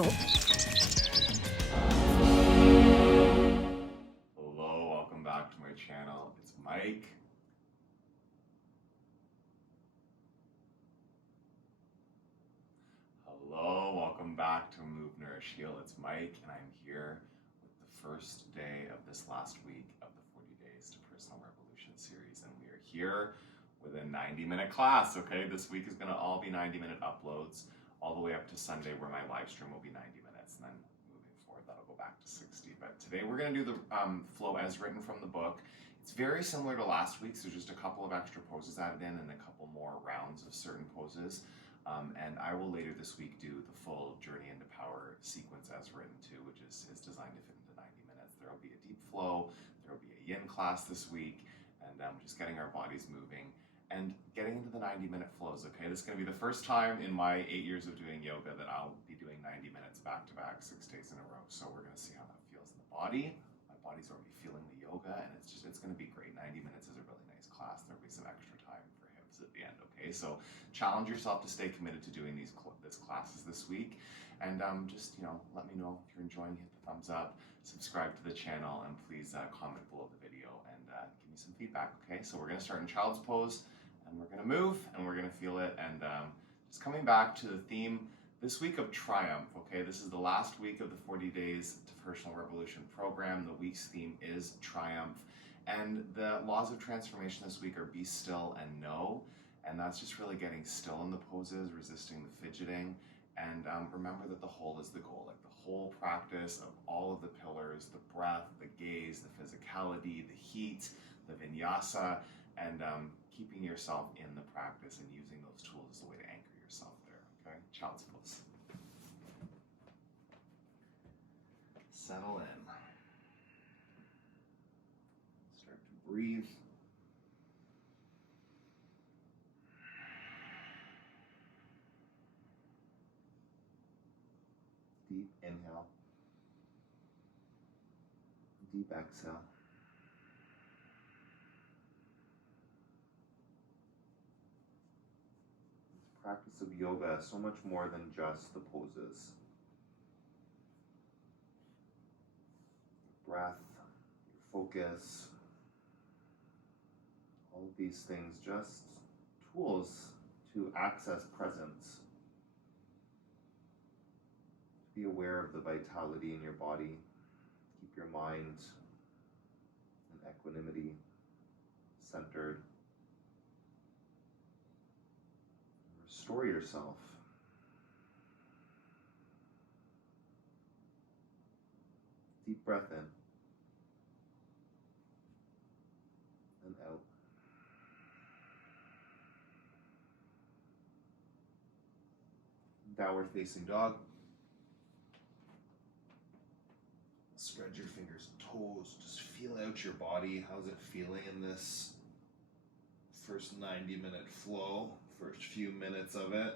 channel. Hello, welcome back to my channel. It's Mike. Hello, welcome back to Move, Nourish, Heal. It's Mike, and I'm here with the first day of this last week of the 40 Days to Personal Revolution series, and we are here with a 90-minute class, okay? This week is going to all be 90-minute uploads, all the way up to Sunday where my live stream will be 90 minutes, and then moving forward, that'll go back to 60. But today we're going to do the flow as written from the book. It's very similar to last week's. There's just a couple of extra poses added in and a couple more rounds of certain poses. And I will later this week do the full Journey into Power sequence as written too, which is designed to fit into 90 minutes. There will be a deep flow, there will be a yin class this week, and just getting our bodies moving and getting into the 90-minute flows, okay? This is gonna be the first time in my 8 years of doing yoga that I'll be doing 90 minutes back to back, 6 days in a row. So we're gonna see how that feels in the body. My body's already feeling the yoga, and it's gonna be great. 90 minutes is a really nice class. There'll be some extra time for hips at the end, okay? So challenge yourself to stay committed to doing these classes this week, and just let me know if you're enjoying. Hit the thumbs up, subscribe to the channel, and please comment below the video and give me some feedback. Okay, so we're going to start in child's pose, and we're going to move, and we're going to feel it, and just coming back to the theme this week of triumph. Okay, this is the last week of the 40 Days to Personal Revolution program. The week's theme is triumph, and the laws of transformation this week are be still and know. And that's just really getting still in the poses, resisting the fidgeting, and remember that the whole is the goal. Like the whole practice of all of the pillars, the breath, the gaze, the physicality, the heat, the vinyasa, and keeping yourself in the practice and using those tools as a way to anchor yourself there, okay? Child's pose. Settle in. Start to breathe. Deep inhale, deep exhale. This practice of yoga is so much more than just the poses. Your breath, your focus, all of these things, just tools to access presence. Be aware of the vitality in your body. Keep your mind and equanimity centered. Restore yourself. Deep breath in and out. Downward facing dog. Spread your fingers and toes, just feel out your body. How's it feeling in this first 90-minute flow, first few minutes of it?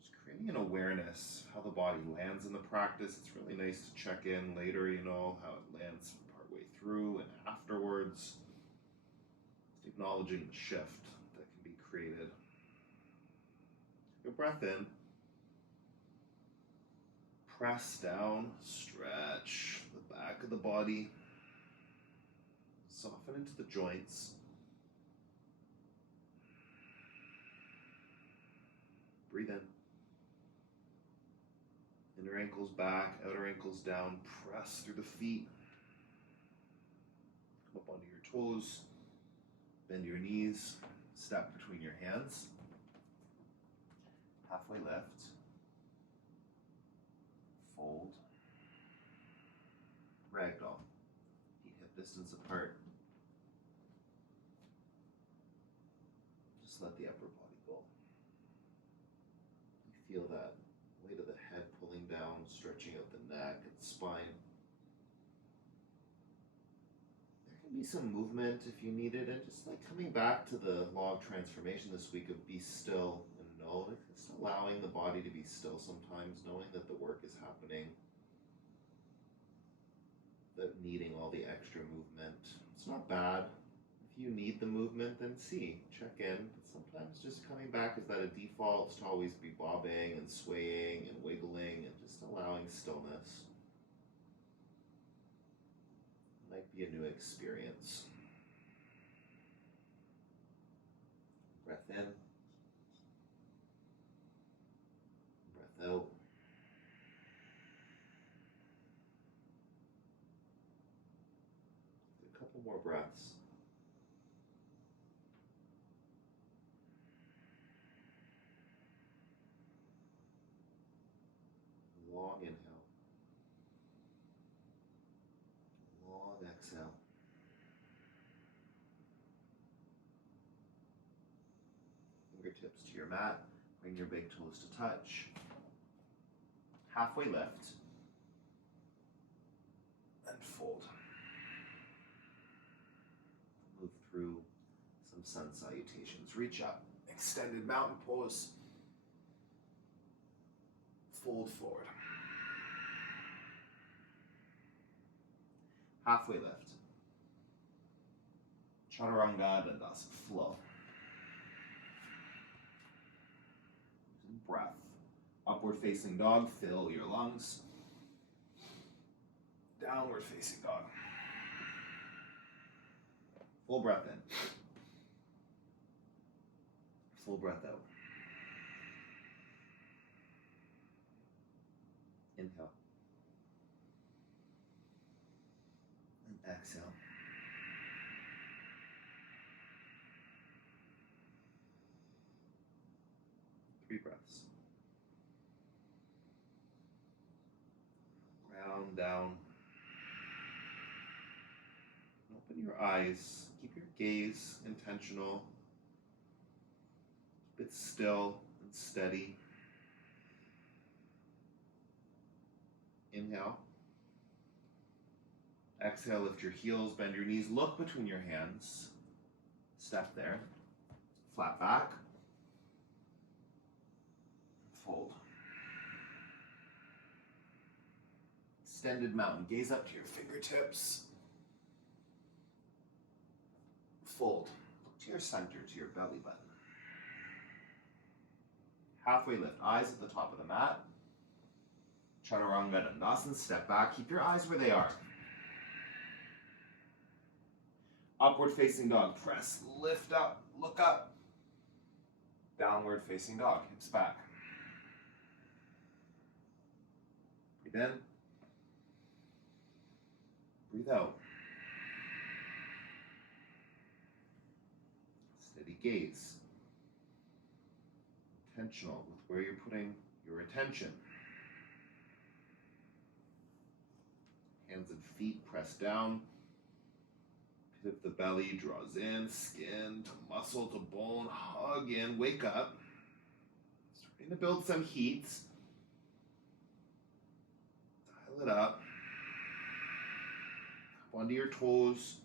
Just creating an awareness of how the body lands in the practice. It's really nice to check in later, how it lands partway through and afterwards. Just acknowledging the shift that can be created. Take a breath in. Press down, stretch the back of the body, soften into the joints. Breathe in. Inner ankles back, outer ankles down, press through the feet. Come up onto your toes, bend your knees, step between your hands. Halfway lift. Fold, ragdoll, feet hip distance apart. Just let the upper body go. You feel that weight of the head pulling down, stretching out the neck and spine. There can be some movement if you need it, and just like coming back to the law of transformation this week of be still and know, just allowing the body to be still sometimes, knowing that the work is happening, that needing all the extra movement. It's not bad. If you need the movement, then check in. But sometimes just coming back, is that a default to always be bobbing and swaying and wiggling and just allowing stillness? Might be a new experience. Breath in, breath out. A couple more breaths. Long inhale. Long exhale. Fingertips to your mat. Bring your big toes to touch. Halfway lift. And fold. Move through some sun salutations. Reach up. Extended mountain pose. Fold forward. Halfway lift. Chaturanga Dandasana. Flow. Breath. Upward facing dog. Fill your lungs. Downward facing dog. Full breath in. Full breath out. Inhale. And exhale. Three breaths. Ground down. Open your eyes. Keep your gaze intentional. Keep it still and steady. Inhale. Exhale, lift your heels, bend your knees, look between your hands. Step there. Flat back. Fold. Extended mountain, gaze up to your fingertips. Fold. Look to your center, to your belly button. Halfway lift, eyes at the top of the mat. Chaturanga Dandasana, step back, keep your eyes where they are. Upward facing dog, press, lift up, look up. Downward facing dog, hips back. Breathe in. Breathe out. Steady gaze. Intentional with where you're putting your attention. Hands and feet press down. Pit of the belly draws in, skin to muscle to bone, hug in, wake up. Starting to build some heat. Dial it up. Up onto your toes.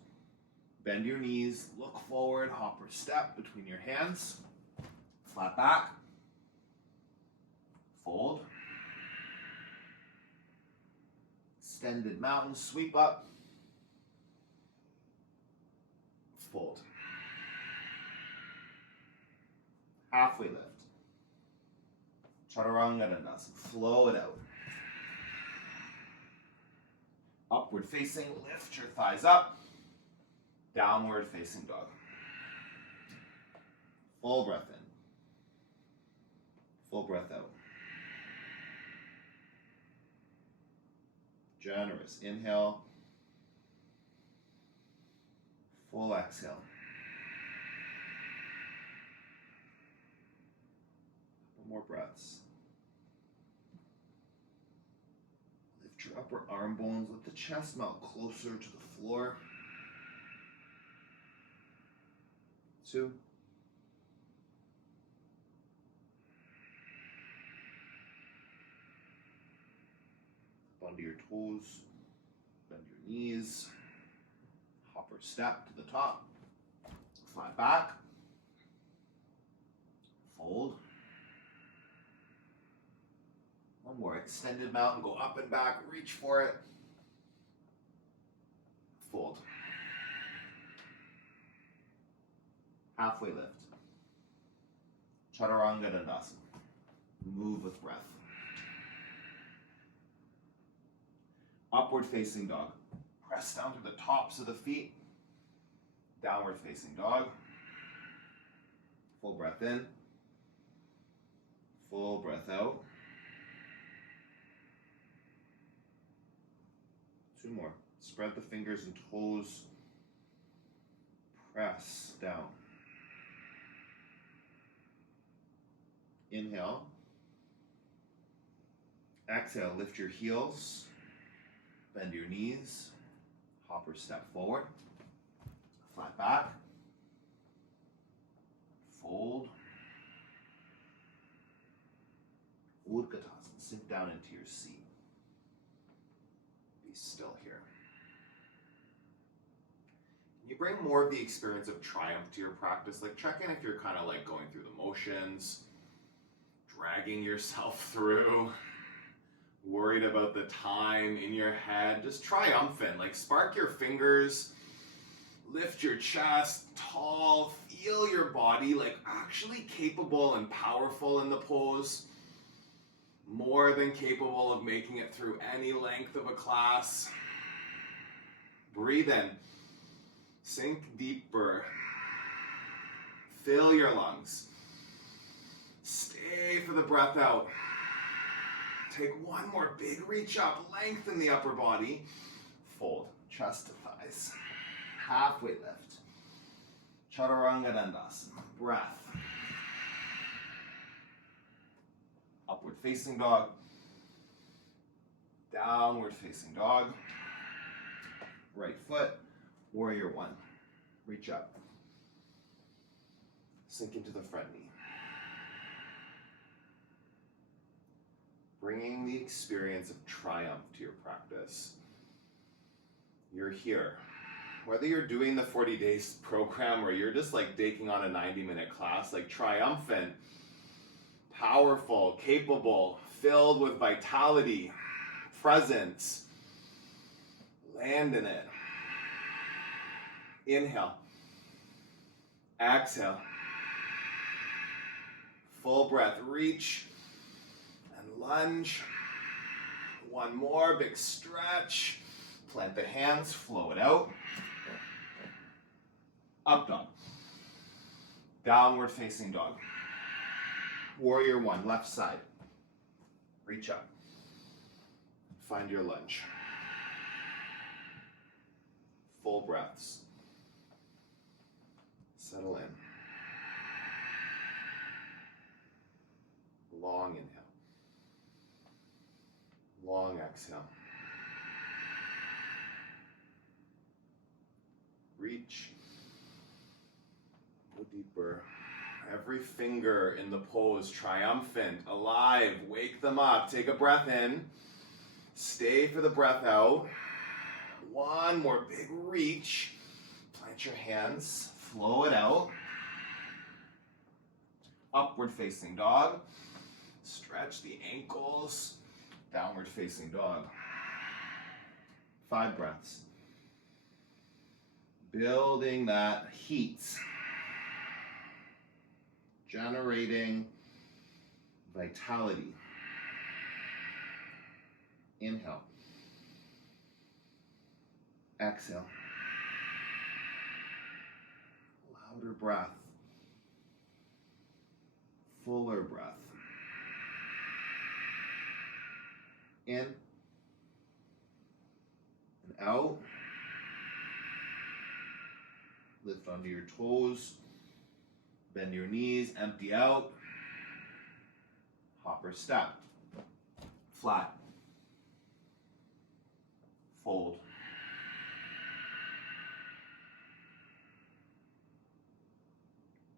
Bend your knees, look forward, hop or step between your hands. Flat back. Fold. Extended mountain, sweep up. Fold. Halfway lift. Chaturanga Dandasana. Flow it out. Upward facing, lift your thighs up. Downward facing dog. Full breath in. Full breath out. Generous inhale. Full exhale. Couple more breaths. Lift your upper arm bones. Let the chest melt closer to the floor. 2. Up onto your toes. Bend your knees. Hop or step to the top. Flat back. Fold. One more. Extended mountain. Go up and back. Reach for it. Fold. Halfway lift. Chaturanga Dandasana. Move with breath. Upward facing dog. Press down to the tops of the feet. Downward facing dog. Full breath in. Full breath out. 2 more. Spread the fingers and toes. Press down. Inhale. Exhale, lift your heels. Bend your knees. Hopper step forward. Flat back. Fold. Utkatasana. Sink down into your seat. Be still here. You bring more of the experience of triumph to your practice. Like, check in if you're kind of like going through the motions, dragging yourself through, worried about the time in your head. Just triumphant. Like, spark your fingers, lift your chest tall, feel your body like actually capable and powerful in the pose. More than capable of making it through any length of a class. Breathe in. Sink deeper. Fill your lungs. Stay for the breath out. Take one more big reach up. Lengthen the upper body. Fold. Chest to thighs. Halfway lift. Chaturanga Dandasana. Breath. Upward facing dog. Downward facing dog. Right foot. Warrior 1. Reach up. Sink into the front knee. Bringing the experience of triumph to your practice. You're here. Whether you're doing the 40 days program or you're just like taking on a 90-minute class, like triumphant, powerful, capable, filled with vitality, presence. Land in it. Inhale. Exhale. Full breath. Reach and lunge. One more big stretch. Plant the hands, flow it out. Up dog. Downward facing dog. Warrior 1, left side. Reach up. Find your lunge. Full breaths. Settle in. Long inhale. Long exhale. Reach. Go deeper. Every finger in the pose, triumphant, alive. Wake them up. Take a breath in. Stay for the breath out. One more big reach. Plant your hands. Flow it out. Upward facing dog. Stretch the ankles. Downward facing dog. 5 breaths. Building that heat. Generating vitality. Inhale. Exhale. Louder breath. Fuller breath. In and out. Lift onto your toes. Bend your knees, empty out. Hopper step. Flat. Fold.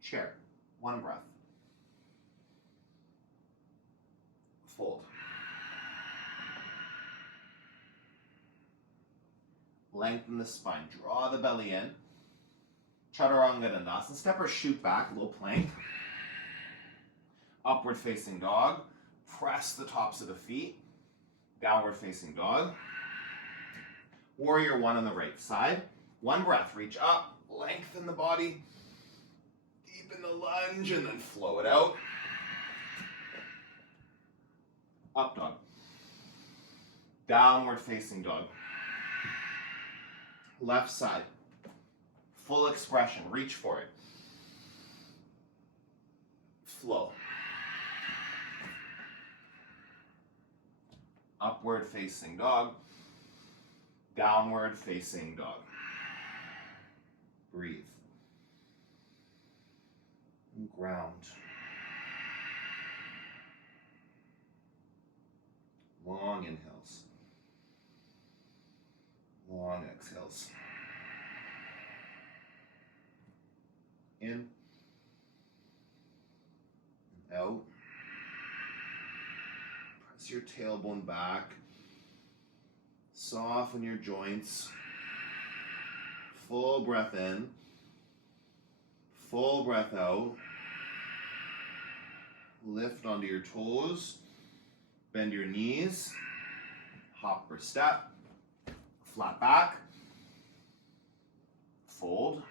Chair. One breath. Fold. Lengthen the spine. Draw the belly in. Chaturanga Dandasana. Step or shoot back, low plank. Upward facing dog. Press the tops of the feet. Downward facing dog. Warrior 1 on the right side. One breath. Reach up. Lengthen the body. Deepen the lunge and then flow it out. Up dog. Downward facing dog. Left side. Full expression. Reach for it. Flow. Upward facing dog. Downward facing dog. Breathe. And ground. Long inhales. Long exhales. In. And out. Press your tailbone back. Soften your joints. Full breath in. Full breath out. Lift onto your toes. Bend your knees. Hop or step. Flat back. Fold.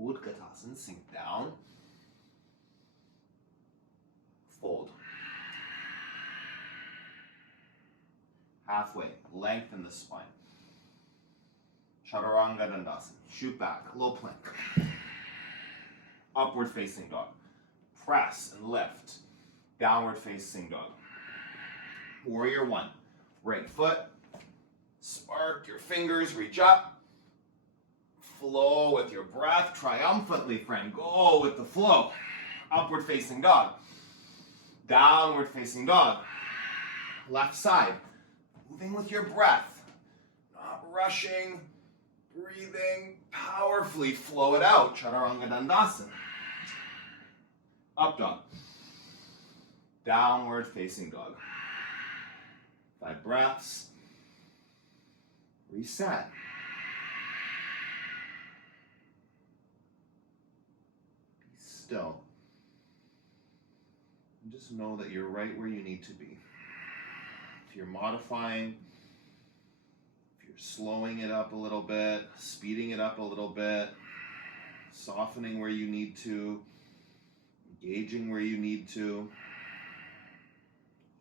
Utkatasana, sink down. Fold. Halfway, lengthen the spine. Chaturanga Dandasana, shoot back, low plank. Upward facing dog. Press and lift. Downward facing dog. Warrior one. Right foot. Spark your fingers, reach up. Flow with your breath triumphantly, friend. Go with the flow. Upward facing dog. Downward facing dog. Left side. Moving with your breath. Not rushing. Breathing. Powerfully flow it out. Chaturanga Dandasana. Up dog. Downward facing dog. 5 breaths. Reset. Be still. And just know that you're right where you need to be. If you're modifying, if you're slowing it up a little bit, speeding it up a little bit, softening where you need to, engaging where you need to,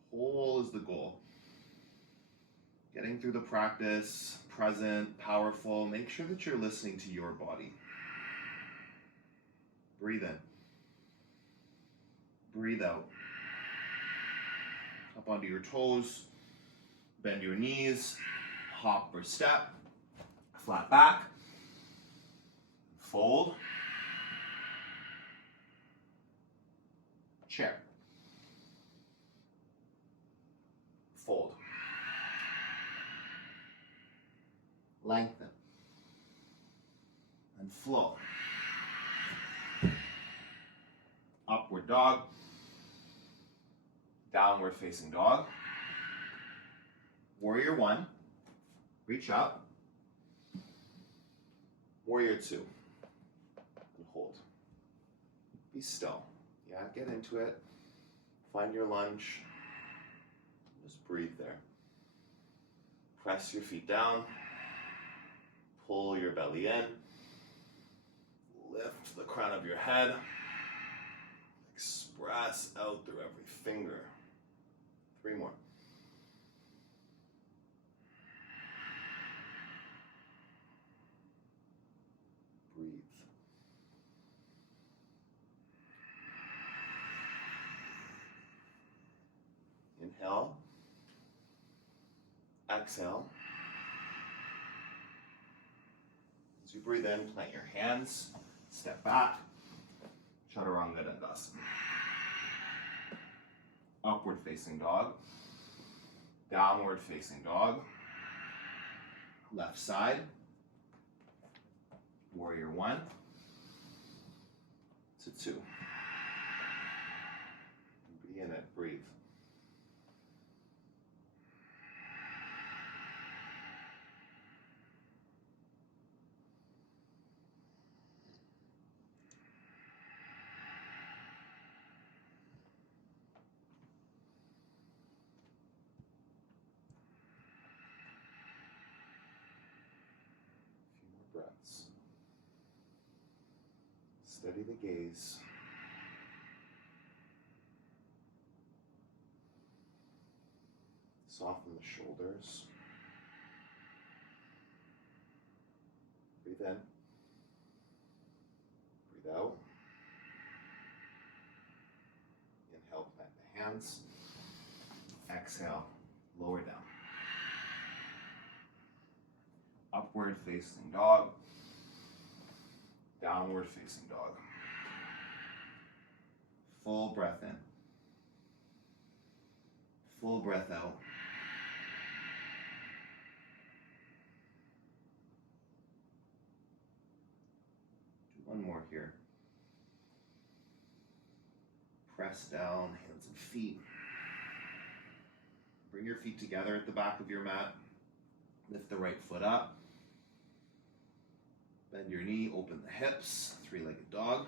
whole is the goal. Getting through the practice, present, powerful. Make sure that you're listening to your body. Breathe in. Breathe out. Up onto your toes. Bend your knees. Hop or step. Flat back. Fold. Chair. Fold. Lengthen. And flow. Upward dog. Downward facing dog. Warrior one. Reach up. Warrior two. And hold. Be still. Yeah, get into it. Find your lunge. Just breathe there. Press your feet down. Pull your belly in. Lift the crown of your head. Express out through every finger. 3 more. Breathe. Inhale. Exhale. As you breathe in, plant your hands, step back, Chaturanga Dandasana. Upward facing dog, downward facing dog, left side, warrior one to 2. Be in it, breathe. Breaths. Steady the gaze. Soften the shoulders. Breathe in. Breathe out. Inhale, plant the hands. Exhale, lower down. Upward facing dog. Downward facing dog. Full breath in. Full breath out. Do one more here. Press down, hands and feet. Bring your feet together at the back of your mat. Lift the right foot up. Bend your knee, open the hips, three-legged dog.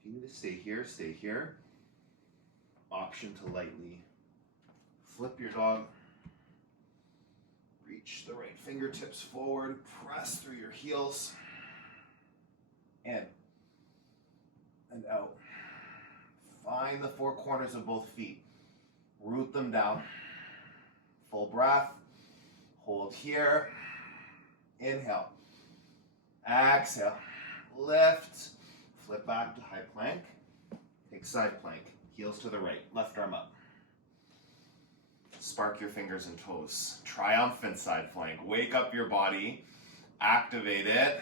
If you need to stay here, stay here. Option to lightly flip your dog. Reach the right fingertips forward, press through your heels. In and out. Find the four corners of both feet. Root them down. Full breath. Hold here. Inhale. Exhale. Lift. Flip back to high plank. Take side plank. Heels to the right. Left arm up. Spark your fingers and toes. Triumphant side plank. Wake up your body. Activate it.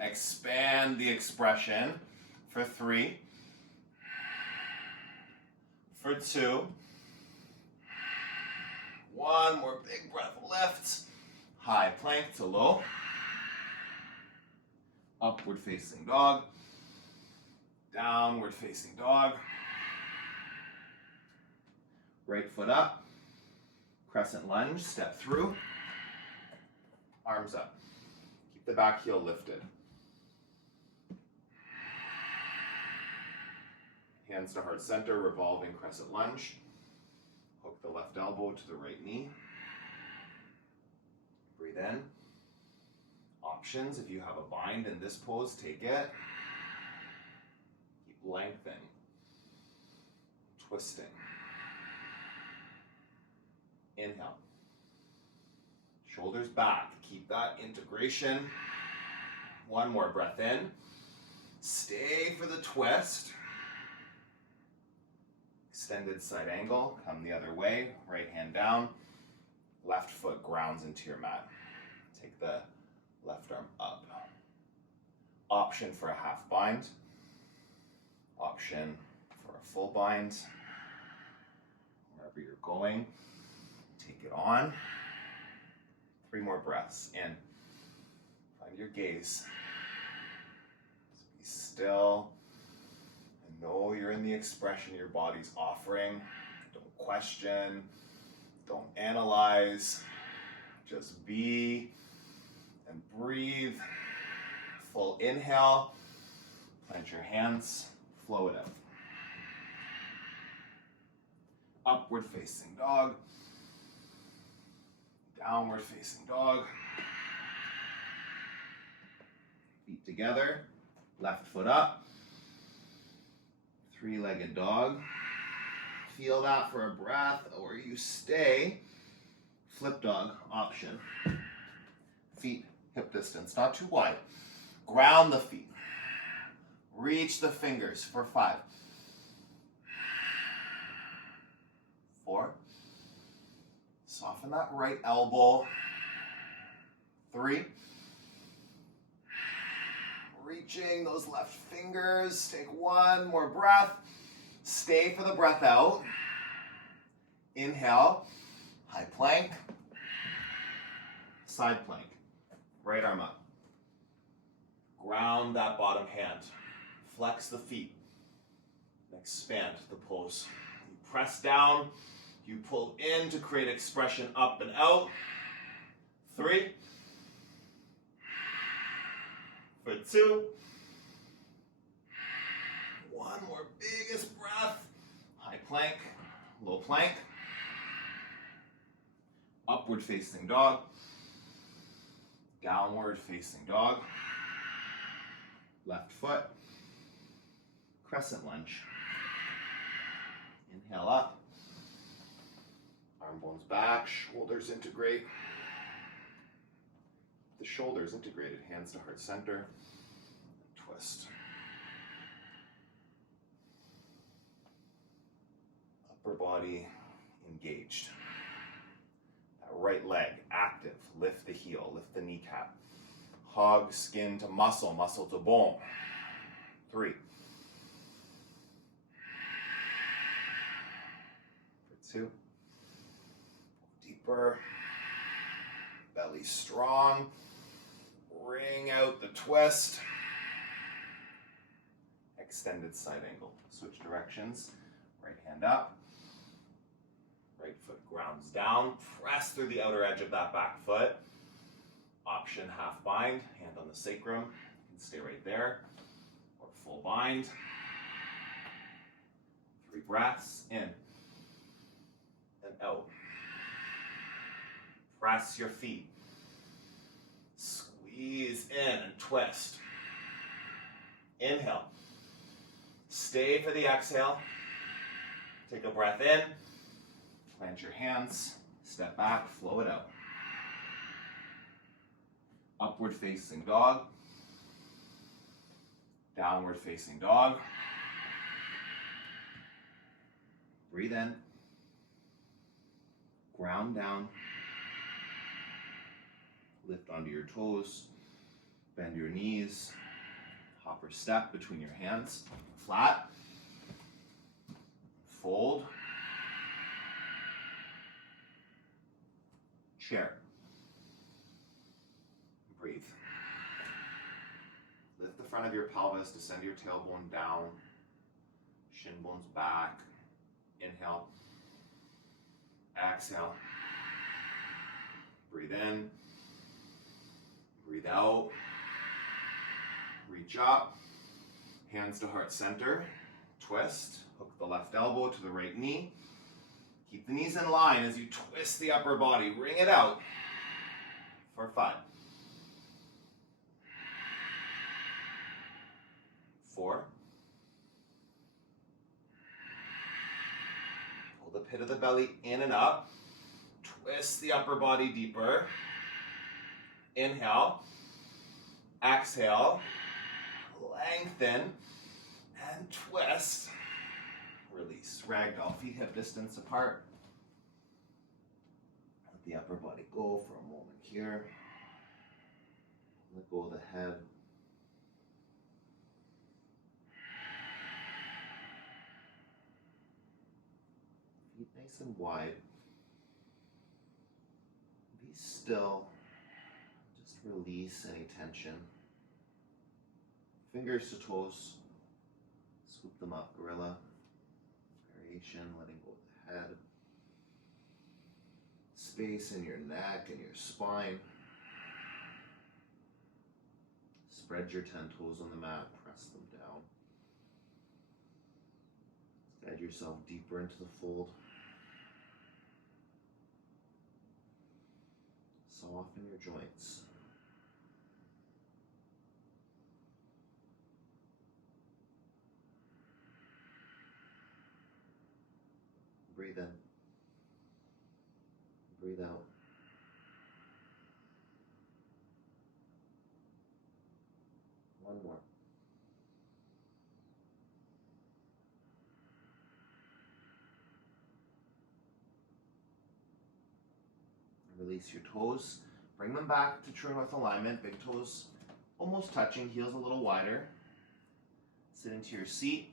Expand the expression for 3. For 2. 1 more big breath. Lift. High plank to low. Upward facing dog. Downward facing dog. Right foot up. Crescent lunge. Step through. Arms up. Keep the back heel lifted. Hands to heart center. Revolving crescent lunge. Hook the left elbow to the right knee. Breathe in. Options, if you have a bind in this pose, take it. Keep lengthening. Twisting. Inhale. Shoulders back. Keep that integration. 1 more breath in. Stay for the twist. Extended side angle. Come the other way. Right hand down. Left foot grounds into your mat. Take the left arm up. Option for a half bind. Option for a full bind. Wherever you're going, take it on. 3 more breaths in. Find your gaze. Just be still. And know you're in the expression your body's offering. Don't question. Don't analyze. Just be and breathe. Full inhale. Plant your hands. Flow it out. Upward facing dog. Downward facing dog. Feet together. Left foot up. Three-legged dog. Feel that for a breath, or you stay. Flip dog option. Feet hip distance, not too wide. Ground the feet. Reach the fingers for 5. 4. Soften that right elbow. 3. Reaching those left fingers. Take 1 more breath. Stay for the breath out. Inhale. High plank. Side plank. Right arm up. Ground that bottom hand. Flex the feet. Expand the pose. You press down. You pull in to create expression up and out. 3. For 2. 1 more biggest breath. High plank, low plank. Upward facing dog. Downward facing dog. Left foot, crescent lunge. Inhale up. Arm bones back, shoulders integrate. The shoulders integrated, hands to heart center. Twist. Upper body engaged. That right leg active. Lift the heel, lift the kneecap. Hug skin to muscle, muscle to bone. 3. For 2. Deeper. Belly strong. Ring out the twist. Extended side angle. Switch directions. Right hand up. Right foot grounds down. Press through the outer edge of that back foot. Option half bind. Hand on the sacrum. You can stay right there. Or full bind. 3 breaths. In. And out. Press your feet. Squeeze in and twist. Inhale. Stay for the exhale. Take a breath in. Plant your hands. Step back. Flow it out. Upward facing dog. Downward facing dog. Breathe in. Ground down. Lift onto your toes. Bend your knees. Hopper step between your hands. Flat. Fold. Chair. Breathe. Lift the front of your pelvis, descend your tailbone down, shin bones back. Inhale. Exhale. Breathe in. Breathe out. Reach up. Hands to heart center. Twist. Hook the left elbow to the right knee. Keep the knees in line as you twist the upper body. Ring it out for 5. 4. Pull the pit of the belly in and up. Twist the upper body deeper. Inhale. Exhale. Lengthen. And twist. Release. Ragdoll. Feet hip distance apart. Let the upper body go for a moment here. Let go of the head. Feet nice and wide. Be still. Just release any tension. Fingers to toes. Scoop them up. Gorilla. Variation. Letting go of the head. Space in your neck and your spine. Spread your 10 toes on the mat. Press them down. Guide yourself deeper into the fold. Soften your joints. Breathe in. Breathe out. One more. Release your toes. Bring them back to true north alignment. Big toes almost touching, heels a little wider. Sit into your seat.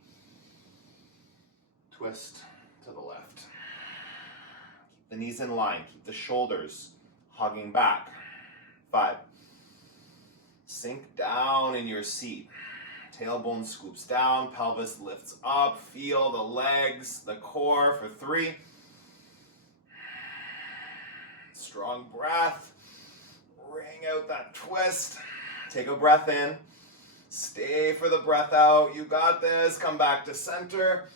Twist to the left. Keep the knees in line. Keep the shoulders hugging back. 5. Sink down in your seat. Tailbone scoops down. Pelvis lifts up. Feel the legs, the core for 3. Strong breath. Ring out that twist. Take a breath in. Stay for the breath out. You got this. Come back to center.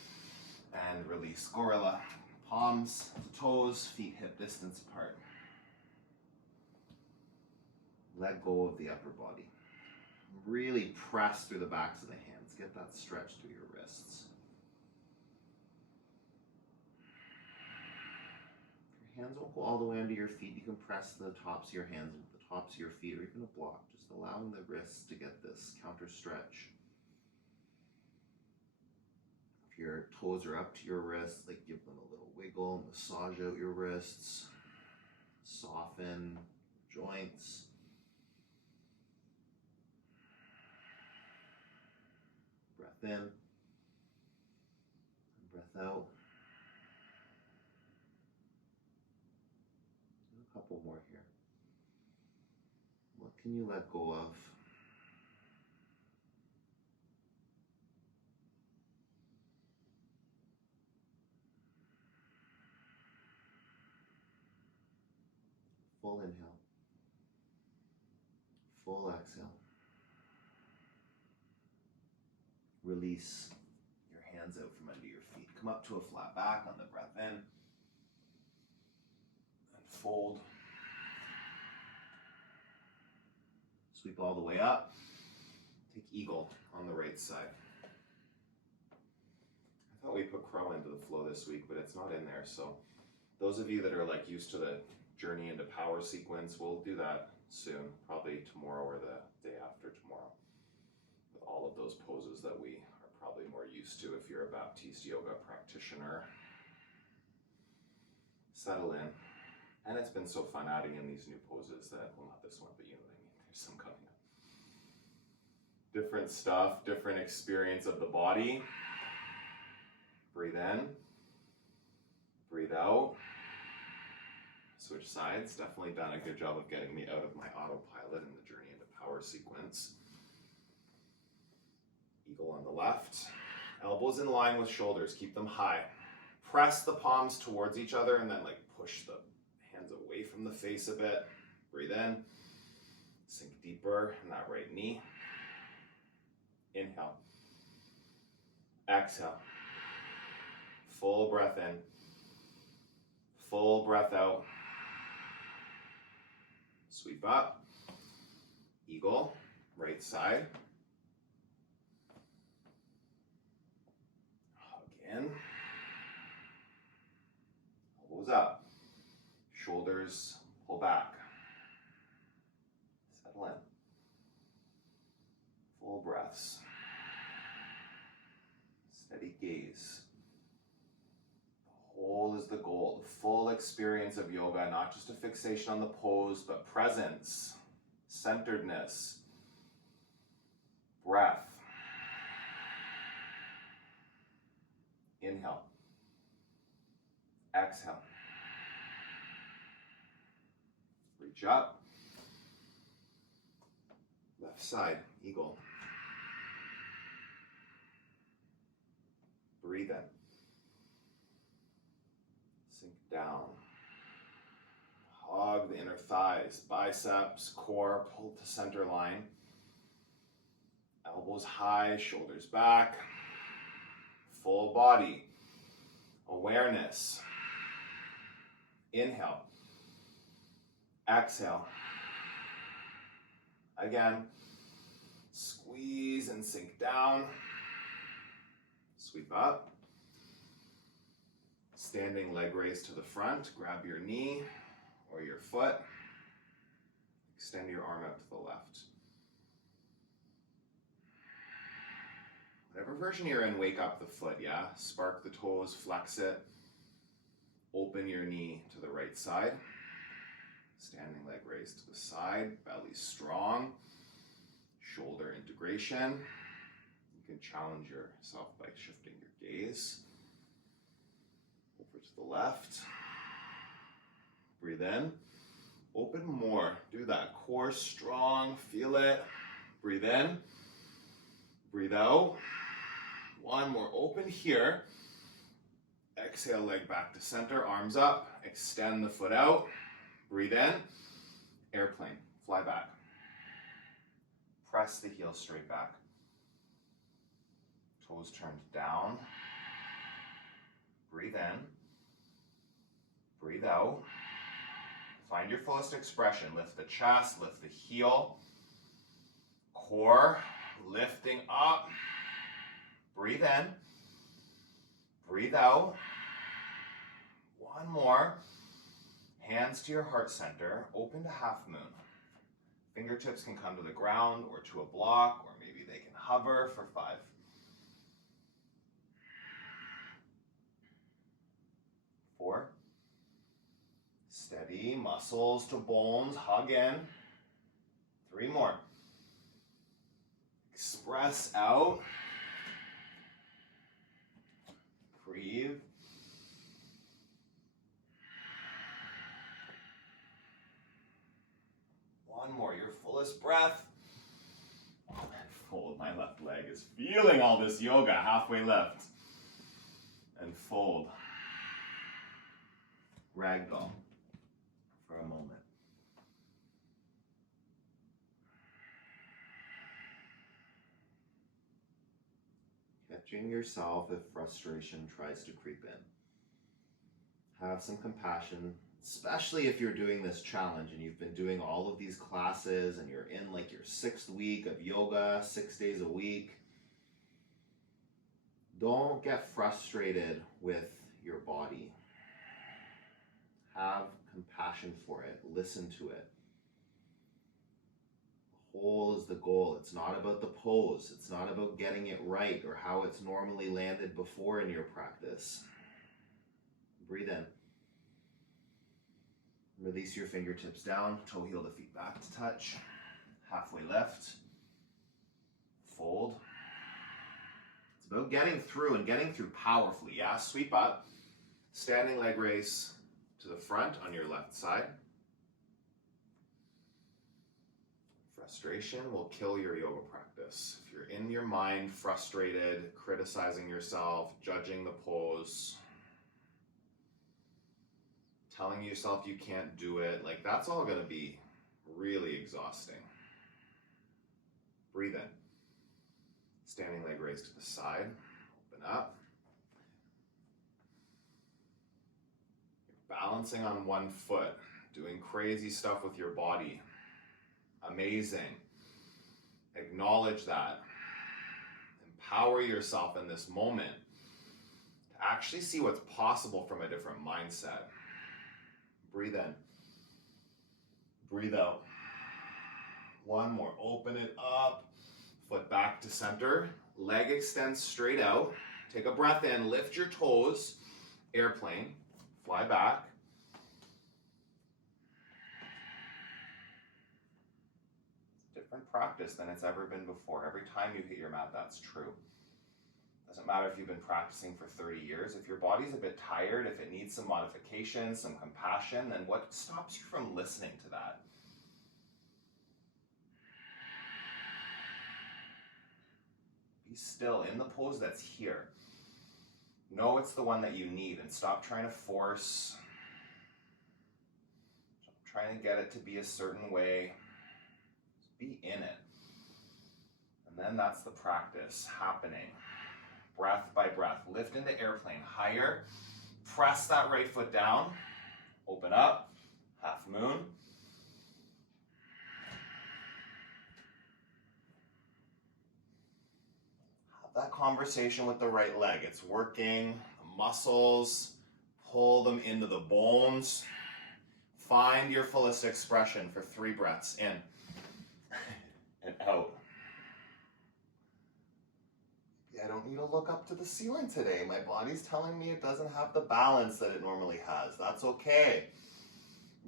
And release. Gorilla. Palms to toes. Feet hip distance apart. Let go of the upper body. really press through the backs of the hands. Get that stretch through your wrists. If your hands won't go all the way under your feet, you can press the tops of your hands into the tops of your feet or even a block, just allowing the wrists to get this counter stretch. If your toes are up to your wrists, like give them a little wiggle, massage out your wrists, soften joints. Breath in, and breath out. And a couple more here. What can you let go of? Full inhale, full exhale. Release your hands out from under your feet. Come up to a flat back on the breath in. And fold. Sweep all the way up. Take eagle on the right side. I thought we put crow into the flow this week, but it's not in there. So those of you that are like used to the journey into power sequence, we'll do that soon, probably tomorrow or the day after tomorrow. With all of those poses that we are probably more used to if you're a Baptiste yoga practitioner. Settle in. And it's been so fun adding in these new poses that, well, not this one, but you know what I mean. There's some coming up. Different stuff, different experience of the body. Breathe in. Breathe out. Switch sides. Definitely done a good job of getting me out of my autopilot in the journey into power sequence. Eagle on the left. Elbows in line with shoulders. Keep them high. Press the palms towards each other and then like push the hands away from the face a bit. Breathe in. Sink deeper in that right knee. Inhale. Exhale. Full breath in. Full breath out. Sweep up. Eagle. Right side. Hug in. Elbows up. Shoulders pull back. Settle in. Full breaths. Steady gaze. The whole is the goal. The full experience of yoga, not just a fixation on the pose, but presence, centeredness, breath. Inhale. Exhale. Reach up. Left side, eagle. Breathe in. Sink down. Hug the inner thighs, biceps, core, pull to center line. Elbows high, shoulders back. Full body. Awareness. Inhale. Exhale. Again. Squeeze and sink down. Sweep up. Standing leg raise to the front. Grab your knee or your foot. Extend your arm out to the left. Whatever version you're in, wake up the foot, yeah? Spark the toes, flex it. Open your knee to the right side. Standing leg raise to the side. Belly strong. Shoulder integration. You can challenge yourself by shifting your gaze. Over to the left. Breathe in. Open more. Do that. Core strong. Feel it. Breathe in. Breathe out. One more. Open here. Exhale, leg back to center. Arms up. Extend the foot out. Breathe in. Airplane. Fly back. Press the heel straight back. Toes turned down. Breathe in. Breathe out. Find your fullest expression. Lift the chest, lift the heel. Core lifting up. Breathe in. Breathe out. One more. Hands to your heart center. Open to half moon. Fingertips can come to the ground or to a block, or maybe they can hover for 5. 4. Steady, muscles to bones, hug in. 3 more. Express out. Breathe. One more, your fullest breath. And fold. My left leg is feeling all this yoga. Halfway lift. And fold. Ragdoll for a moment. Catching yourself if frustration tries to creep in. Have some compassion, especially if you're doing this challenge and you've been doing all of these classes and you're in like your 6th week of yoga, 6 days a week. Don't get frustrated with your body. Have compassion for it. Listen to it. The whole is the goal. It's not about the pose. It's not about getting it right or how it's normally landed before in your practice. Breathe in. Release your fingertips down. Toe heel the feet back to touch. Halfway lift. Fold. It's about getting through and getting through powerfully. Yeah, sweep up. Standing leg raise to the front on your left side. Frustration will kill your yoga practice. If you're in your mind frustrated, criticizing yourself, judging the pose, telling yourself you can't do it, like that's all going to be really exhausting. Breathe in. Standing leg raise to the side. Open up. You're balancing on one foot, doing crazy stuff with your body. Amazing. Acknowledge that. Empower yourself in this moment to actually see what's possible from a different mindset. Breathe in. Breathe out. One more. Open it up. Foot back to center. Leg extends straight out. Take a breath in. Lift your toes. Airplane. Fly back. Different practice than it's ever been before. Every time you hit your mat, that's true. Doesn't matter if you've been practicing for 30 years. If your body's a bit tired, if it needs some modification, some compassion, then what stops you from listening to that? Be still in the pose that's here. Know it's the one that you need and stop trying to force. Stop trying to get it to be a certain way. Just be in it. And then that's the practice happening. Breath by breath. Lift into airplane. Higher. Press that right foot down. Open up. Half moon. Have that conversation with the right leg. It's working. The muscles. Pull them into the bones. Find your fullest expression for 3 breaths. In and out. I don't need to look up to the ceiling today. My body's telling me it doesn't have the balance that it normally has. That's okay.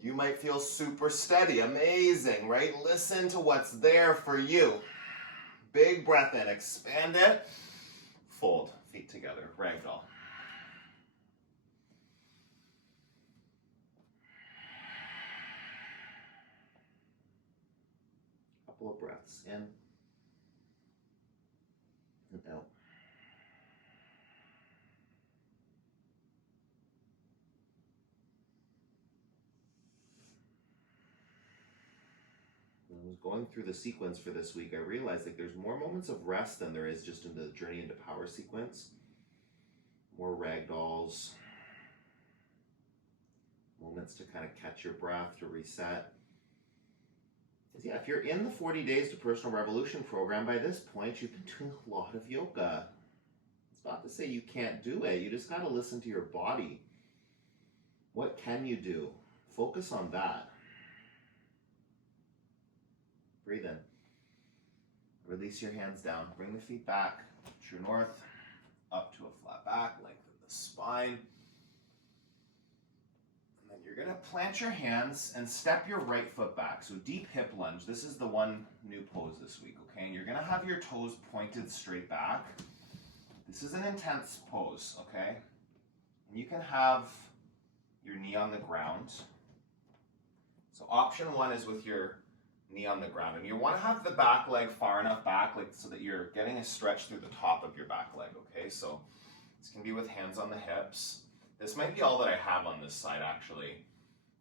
You might feel super steady. Amazing, right? Listen to what's there for you. Big breath in. Expand it. Fold. Feet together. Ragdoll. Couple of breaths in and out. When I was going through the sequence for this week, I realized like there's more moments of rest than there is just in the journey into power sequence. More ragdolls. Moments to kind of catch your breath, to reset. Because yeah, if you're in the 40 Days to Personal Revolution program, by this point, you've been doing a lot of yoga. It's not to say you can't do it. You just got to listen to your body. What can you do? Focus on that. Breathe in. Release your hands down. Bring the feet back. True north. Up to a flat back. Lengthen the spine. And then you're going to plant your hands and step your right foot back. So deep hip lunge. This is the one new pose this week, okay? And you're going to have your toes pointed straight back. This is an intense pose, okay? And you can have your knee on the ground. So option one is with your knee on the ground, and you want to have the back leg far enough back, like so that you're getting a stretch through the top of your back leg, okay? So this can be with hands on the hips. This might be all that I have on this side, actually.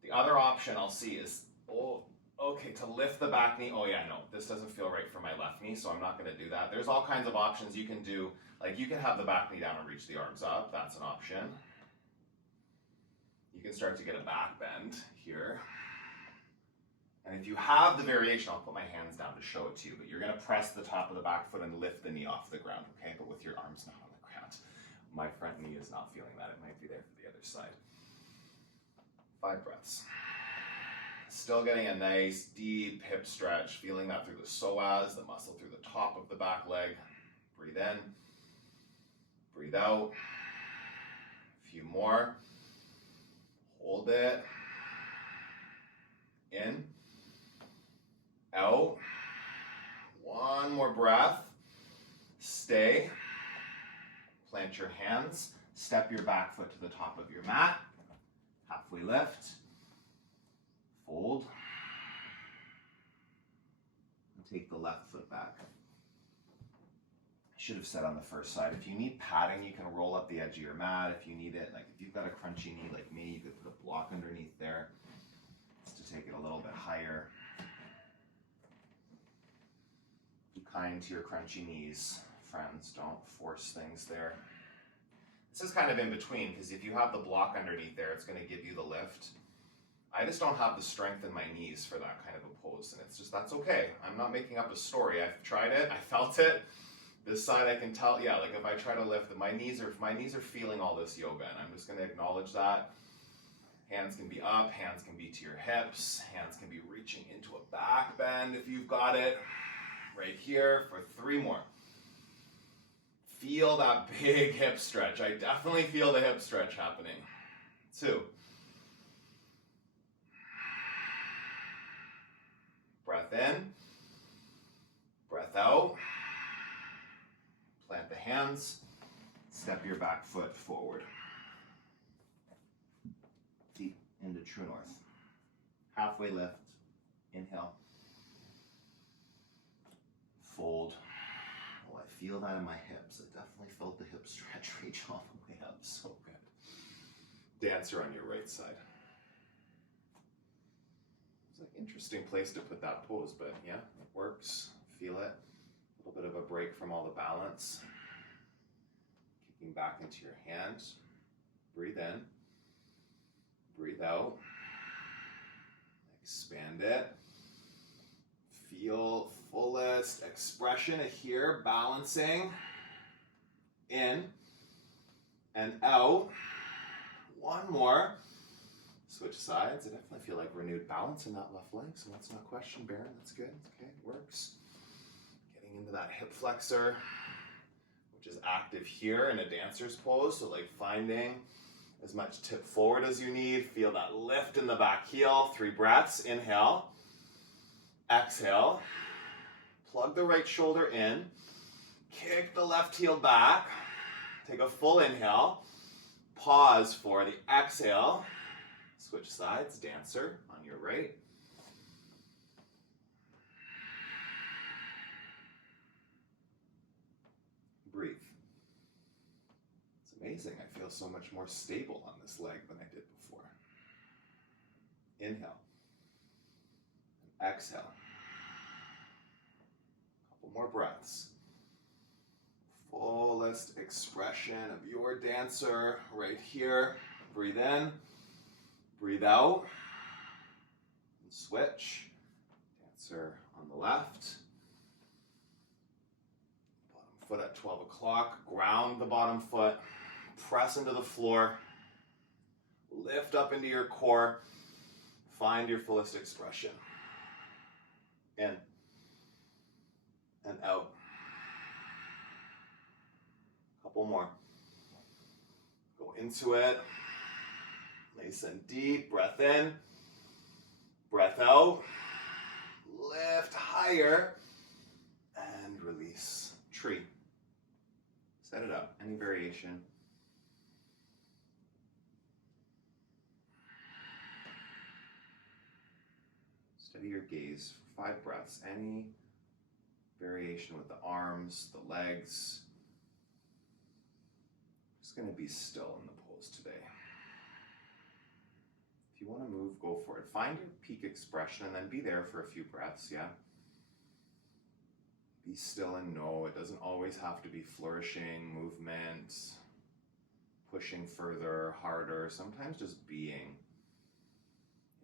The other option I'll see is, to lift the back knee. Oh yeah, no, this doesn't feel right for my left knee, so I'm not going to do that. There's all kinds of options you can do. Like you can have the back knee down and reach the arms up. That's an option. You can start to get a back bend here. And if you have the variation, I'll put my hands down to show it to you, but you're going to press the top of the back foot and lift the knee off the ground, okay? But with your arms not on the ground. My front knee is not feeling that. It might be there for the other side. 5 breaths. Still getting a nice deep hip stretch, feeling that through the psoas, the muscle through the top of the back leg. Breathe in. Breathe out. A few more. Hold it. In. Out. One more breath. Stay. Plant your hands. Step your back foot to the top of your mat. Halfway lift. Fold. And take the left foot back. I should have said on the first side, if you need padding, you can roll up the edge of your mat. If you need it, like if you've got a crunchy knee like me, you could put a block underneath there just to take it a little bit higher. Be kind to your crunchy knees, friends. Don't force things there. This is kind of in between, because if you have the block underneath there, it's going to give you the lift. I just don't have the strength in my knees for that kind of a pose, and it's just, that's okay. I'm not making up a story. I've tried it. I felt it. This side I can tell, yeah, like if I try to lift, my knees are feeling all this yoga, and I'm just going to acknowledge that. Hands can be up, hands can be to your hips, hands can be reaching into a back bend if you've got it. Right here for 3 more. Feel that big hip stretch. I definitely feel the hip stretch happening. 2. Breath in. Breath out. Plant the hands. Step your back foot forward. Deep into true north. Halfway lift. Inhale. Fold. Oh, I feel that in my hips. I definitely felt the hip stretch reach all the way up. So good. Dancer on your right side. It's like an interesting place to put that pose, but yeah, it works. Feel it. A little bit of a break from all the balance. Kicking back into your hands. Breathe in. Breathe out. Expand it. Feel fullest expression here, balancing. In and out. One more. Switch sides. I definitely feel like renewed balance in that left leg, so that's no question, Baron. That's good. Okay, works. Getting into that hip flexor, which is active here in a dancer's pose. So like finding as much tip forward as you need. Feel that lift in the back heel. 3 breaths. Inhale. Exhale. Plug the right shoulder in. Kick the left heel back. Take a full inhale. Pause for the exhale. Switch sides, dancer on your right. Breathe. It's amazing. I feel so much more stable on this leg than I did before. Inhale. And exhale. Couple more breaths. Fullest expression of your dancer right here. Breathe in. Breathe out. And switch. Answer on the left. Bottom foot at 12 o'clock. Ground the bottom foot. Press into the floor. Lift up into your core. Find your fullest expression. In and out. Couple more. Go into it. Nice and deep. Breath in. Breath out. Lift higher. And release. Tree. Set it up. Any variation. Steady your gaze for 5 breaths. Any variation with the arms, the legs. Just going to be still in the pose today. If you want to move, go for it. Find your peak expression and then be there for a few breaths, yeah? Be still and know it doesn't always have to be flourishing, movement, pushing further, harder. Sometimes just being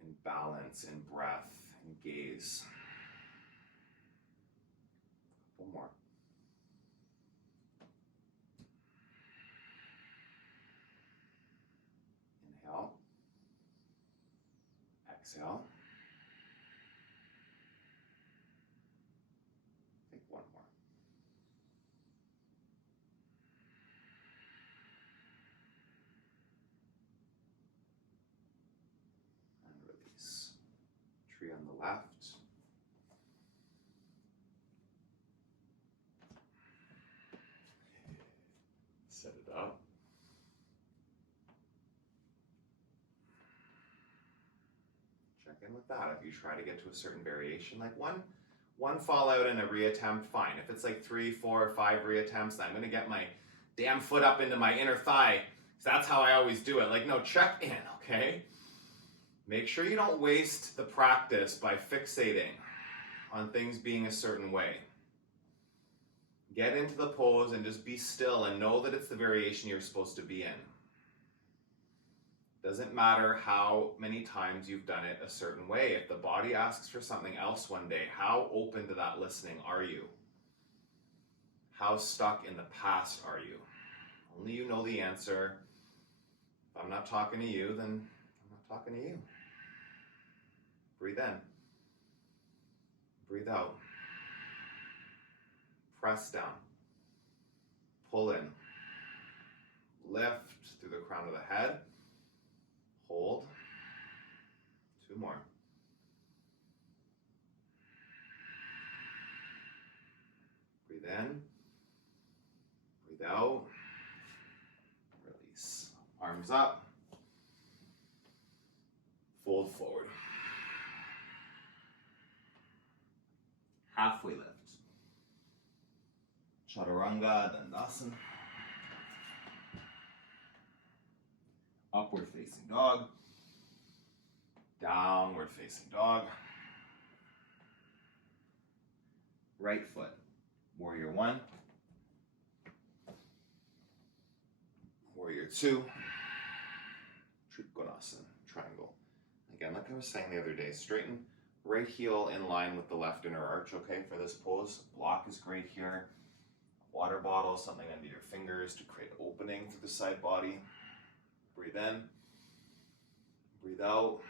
in balance, in breath, in gaze. One more. Inhale. Exhale. Take one more. And release. Tree on the left. Set it up. Check in with that. If you try to get to a certain variation, like one fallout in a reattempt, fine. If it's like 3, 4, 5 reattempts, then I'm gonna get my damn foot up into my inner thigh. That's how I always do it. Like, no, check in, okay? Make sure you don't waste the practice by fixating on things being a certain way. Get into the pose and just be still and know that it's the variation you're supposed to be in. Doesn't matter how many times you've done it a certain way. If the body asks for something else one day, how open to that listening are you? How stuck in the past are you? Only you know the answer. If I'm not talking to you, then I'm not talking to you. Breathe in. Breathe out. Press down. Pull in. Lift through the crown of the head. Hold. 2 more. Breathe in. Breathe out. Release. Arms up. Fold forward. Halfway lift. Chaturanga, Dandasana. Upward facing dog. Downward facing dog. Right foot. Warrior 1. Warrior 2. Trikonasana, triangle. Again, like I was saying the other day, straighten right heel in line with the left inner arch, okay, for this pose. Block is great here. Water bottle, something under your fingers to create opening through the side body. Breathe in. Breathe out.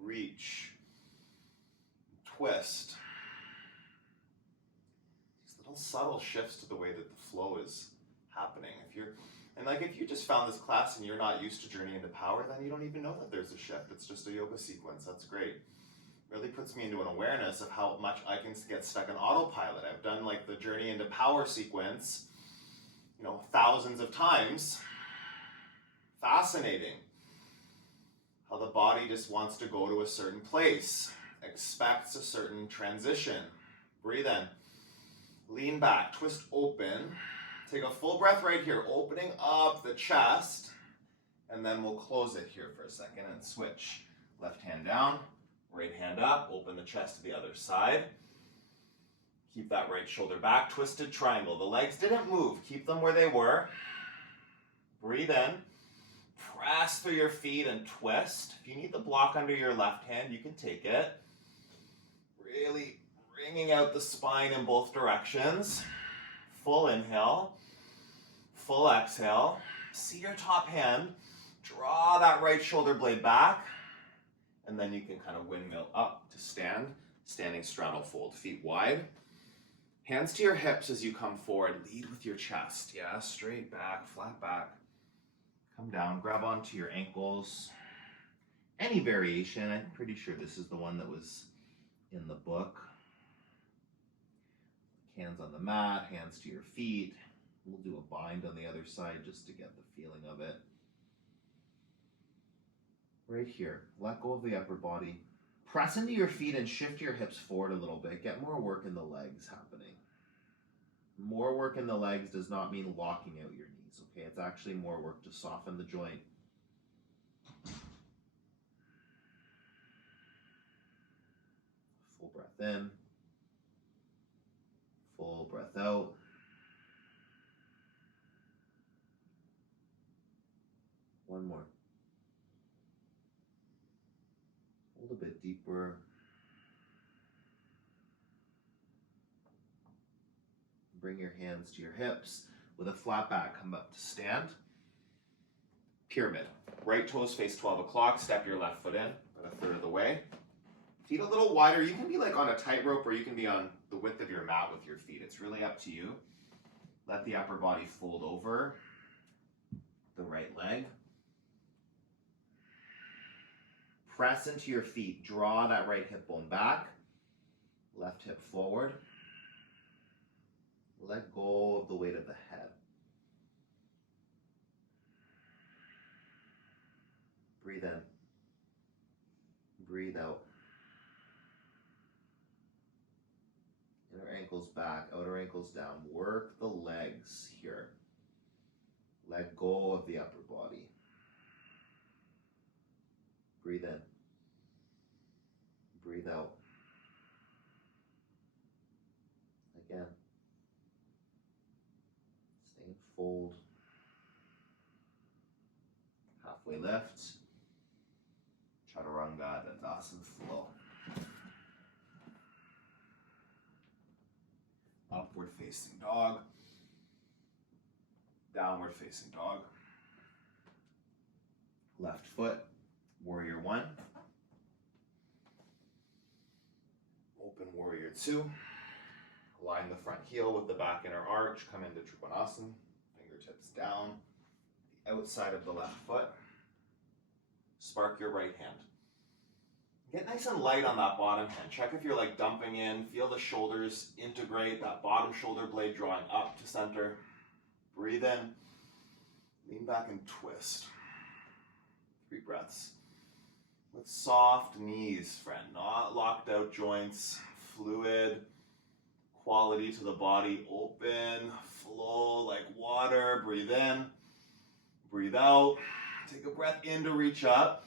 Reach. Twist. These little subtle shifts to the way that the flow is happening. If you just found this class and you're not used to Journey into Power, then you don't even know that there's a shift. It's just a yoga sequence. That's great. Really puts me into an awareness of how much I can get stuck in autopilot. I've done like the Journey into Power sequence, thousands of times. Fascinating. How the body just wants to go to a certain place, expects a certain transition. Breathe in. Lean back, twist open. Take a full breath right here, opening up the chest, and then we'll close it here for a second and switch. Left hand down, right hand up, open the chest to the other side. Keep that right shoulder back, twisted triangle. The legs didn't move, keep them where they were. Breathe in, press through your feet and twist. If you need the block under your left hand, you can take it. Really bringing out the spine in both directions. Full inhale, full exhale. See your top hand. Draw that right shoulder blade back. And then you can kind of windmill up to stand. Standing straddle fold, feet wide. Hands to your hips as you come forward. Lead with your chest. Yeah, straight back, flat back. Come down, grab onto your ankles. Any variation. I'm pretty sure this is the one that was in the book. Hands on the mat, hands to your feet. We'll do a bind on the other side just to get the feeling of it. Right here, let go of the upper body. Press into your feet and shift your hips forward a little bit. Get more work in the legs happening. More work in the legs does not mean locking out your knees, okay? It's actually more work to soften the joint. Full breath in. Full breath out. One more. Hold a bit deeper. Bring your hands to your hips. With a flat back, come up to stand. Pyramid. Right toes face 12 o'clock. Step your left foot in about a third of the way. Feet a little wider. You can be like on a tightrope or you can be on the width of your mat with your feet. It's really up to you. Let the upper body fold over the right leg. Press into your feet. Draw that right hip bone back. Left hip forward. Let go of the weight of the head. Breathe in. Breathe out. Inner ankles back, outer ankles down. Work the legs here. Let go of the upper body. Breathe in. Breathe out. Again. Stay in fold. Halfway lift. Chaturanga Dandasana flow. Upward facing dog. Downward facing dog. Left foot. Warrior one. Open warrior two. Align the front heel with the back inner arch. Come into Trikonasana. Fingertips down. The outside of the left foot. Spark your right hand. Get nice and light on that bottom hand. Check if you're like dumping in. Feel the shoulders integrate. That bottom shoulder blade drawing up to center. Breathe in. Lean back and twist. 3 breaths. With soft knees, friend. Not locked out joints. Fluid. Quality to the body. Open. Flow like water. Breathe in. Breathe out. Take a breath in to reach up.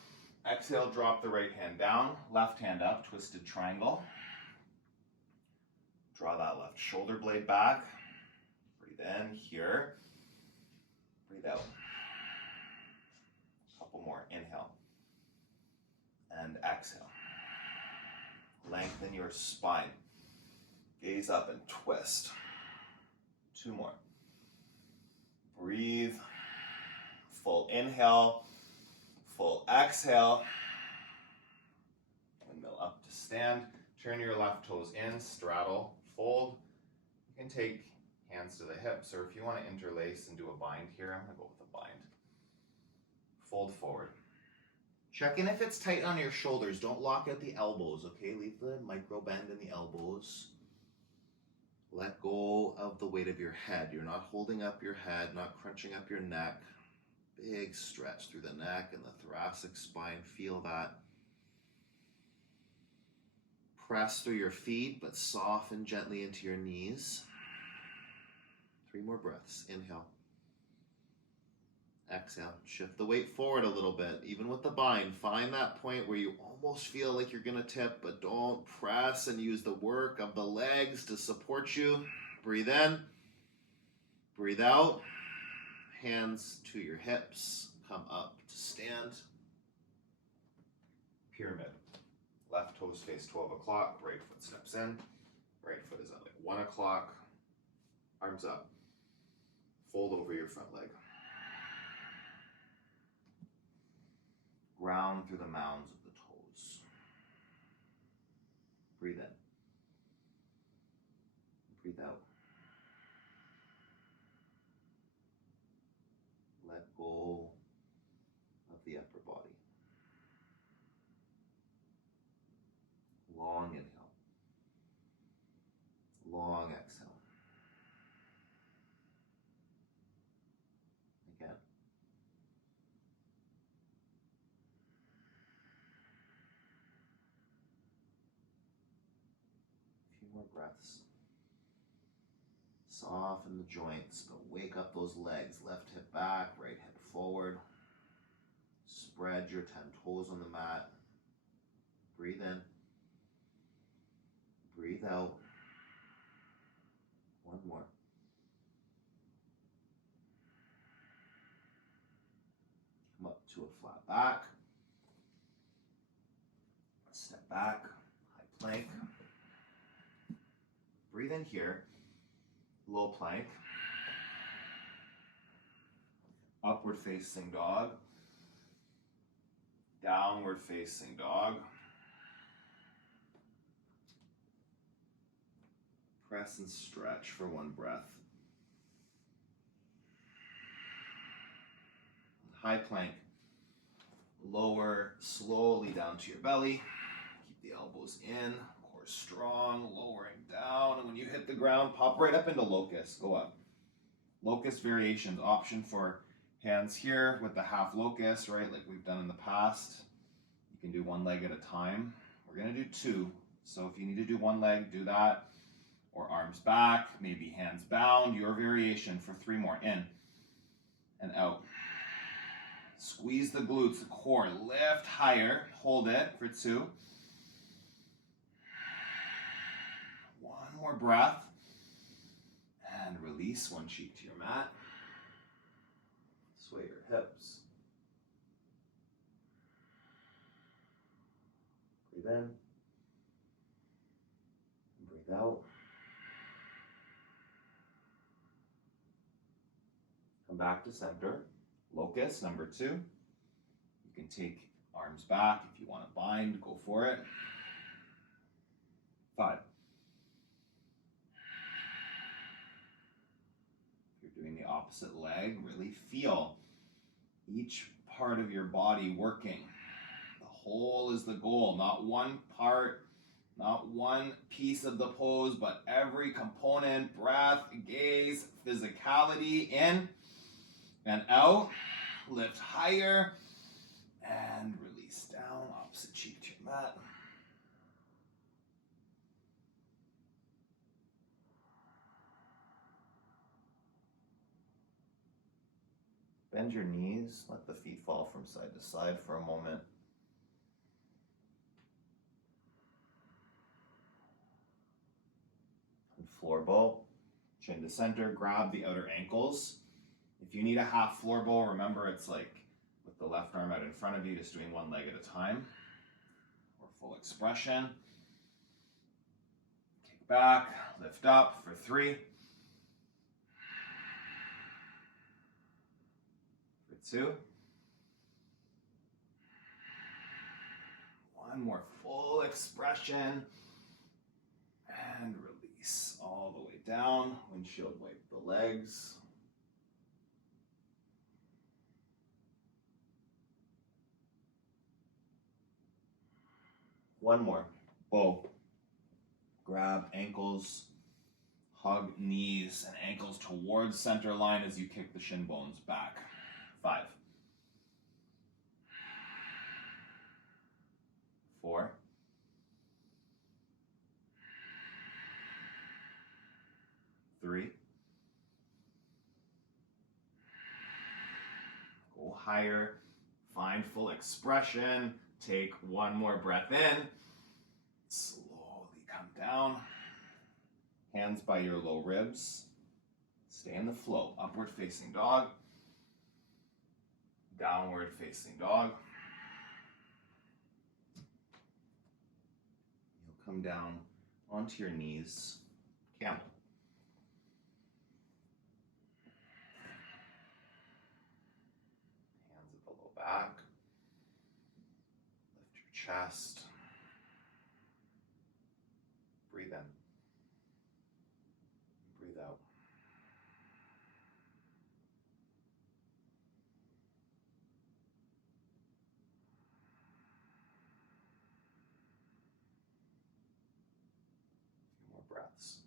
Exhale, drop the right hand down. Left hand up, twisted triangle. Draw that left shoulder blade back. Breathe in here. Breathe out. Couple more. Inhale. And exhale. Lengthen your spine. Gaze up and twist. 2 more. Breathe. Full inhale. Full exhale. Windmill up to stand. Turn your left toes in. Straddle. Fold. You can take hands to the hips, or if you want to interlace and do a bind here, I'm going to go with a bind. Fold forward. Check in if it's tight on your shoulders. Don't lock out the elbows, okay? Leave the micro bend in the elbows. Let go of the weight of your head. You're not holding up your head, not crunching up your neck. Big stretch through the neck and the thoracic spine. Feel that. Press through your feet, but soften gently into your knees. 3 more breaths. Inhale. Exhale. Shift the weight forward a little bit. Even with the bind, find that point where you almost feel like you're going to tip, but don't press, and use the work of the legs to support you. Breathe in. Breathe out. Hands to your hips. Come up to stand. Pyramid. Left toes face 12 o'clock, right foot steps in. Right foot is at like 1 o'clock. Arms up. Fold over your front leg. Ground through the mounds of the toes. Breathe in. Breathe out. Let go of the upper body. Long inhale. Long exhale. Again. A few more breaths. Soften the joints, but wake up those legs. Left hip back, right hip forward. Spread your 10 toes on the mat. Breathe in. Breathe out. One more. Come up to a flat back. Step back. High plank. Breathe in here. Low plank. Upward facing dog. Downward facing dog. Press and stretch for one breath. High plank. Lower slowly down to your belly. Keep the elbows in. Core strong. Lowering down. And when you hit the ground, pop right up into locust. Go up. Locust variations. Option for hands here with the half locust, right? Like we've done in the past. You can do one leg at a time. We're going to do two. So if you need to do one leg, do that. Or arms back, maybe hands bound, your variation for 3 more. In and out. Squeeze the glutes, the core, lift higher, hold it for 2. One more breath. And release one cheek to your mat. Sway your hips. Breathe in. Breathe out. Come back to center. Locust, number 2. You can take arms back. If you want to bind, go for it. 5. If you're doing the opposite leg, really feel each part of your body working. The whole is the goal, not one part, not one piece of the pose, but every component, breath, gaze, physicality, in and out. Lift higher and release down, opposite cheek to your mat. Bend your knees, let the feet fall from side to side for a moment. And floor bow, chin to center, grab the outer ankles. If you need a half floor bow, remember it's like with the left arm out in front of you, just doing one leg at a time. Or full expression. Kick back, lift up for 3. For 2. One more full expression. And release all the way down. Windshield wipe the legs. One more. Bow. Grab ankles, hug knees and ankles towards center line as you kick the shin bones back. 5. 4. 3. Go higher. Find full expression. Take one more breath in. Slowly come down. Hands by your low ribs. Stay in the flow. Upward facing dog. Downward facing dog. come down onto your knees, camel. Hands at the low back. Lift your chest. Breathe in. Breathe out. Breaths.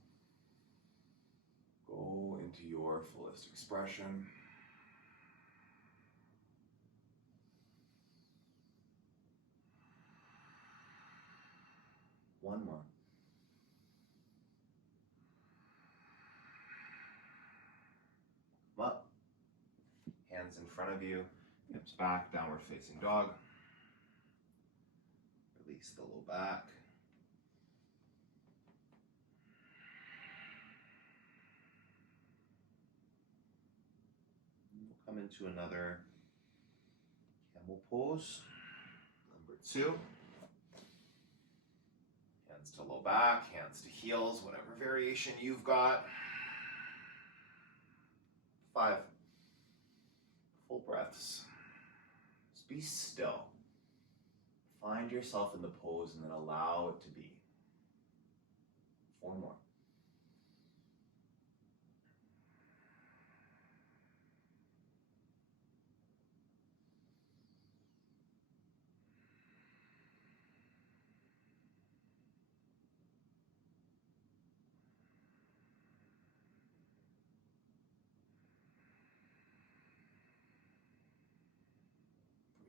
Go into your fullest expression. One more. Come up. Hands in front of you, hips back, downward facing dog. Release the low back. Come into another camel pose. Number 2. Hands to low back, hands to heels, whatever variation you've got. 5. Full breaths. Just be still. Find yourself in the pose and then allow it to be. 4 more.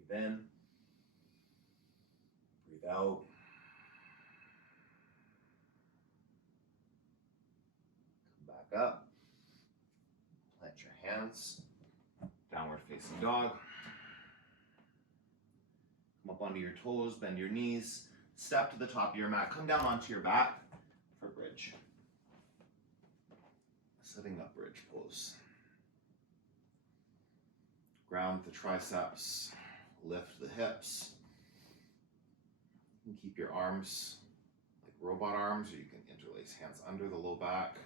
Breathe in, breathe out. Come back up. Plant your hands. Downward facing dog. Come up onto your toes, bend your knees. Step to the top of your mat. Come down onto your back for bridge. Sitting up bridge pose. Ground the triceps. Lift the hips. You can keep your arms like robot arms, or you can interlace hands under the low back.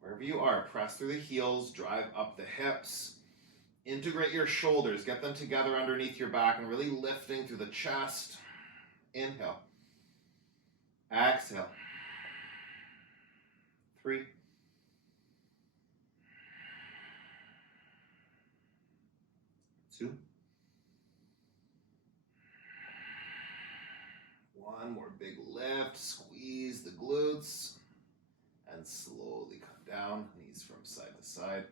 Wherever you are, press through the heels, drive up the hips. Integrate your shoulders, get them together underneath your back and really lifting through the chest. Inhale. Exhale. 3. 2. 1 more big lift, squeeze the glutes, and slowly come down, knees from side to side.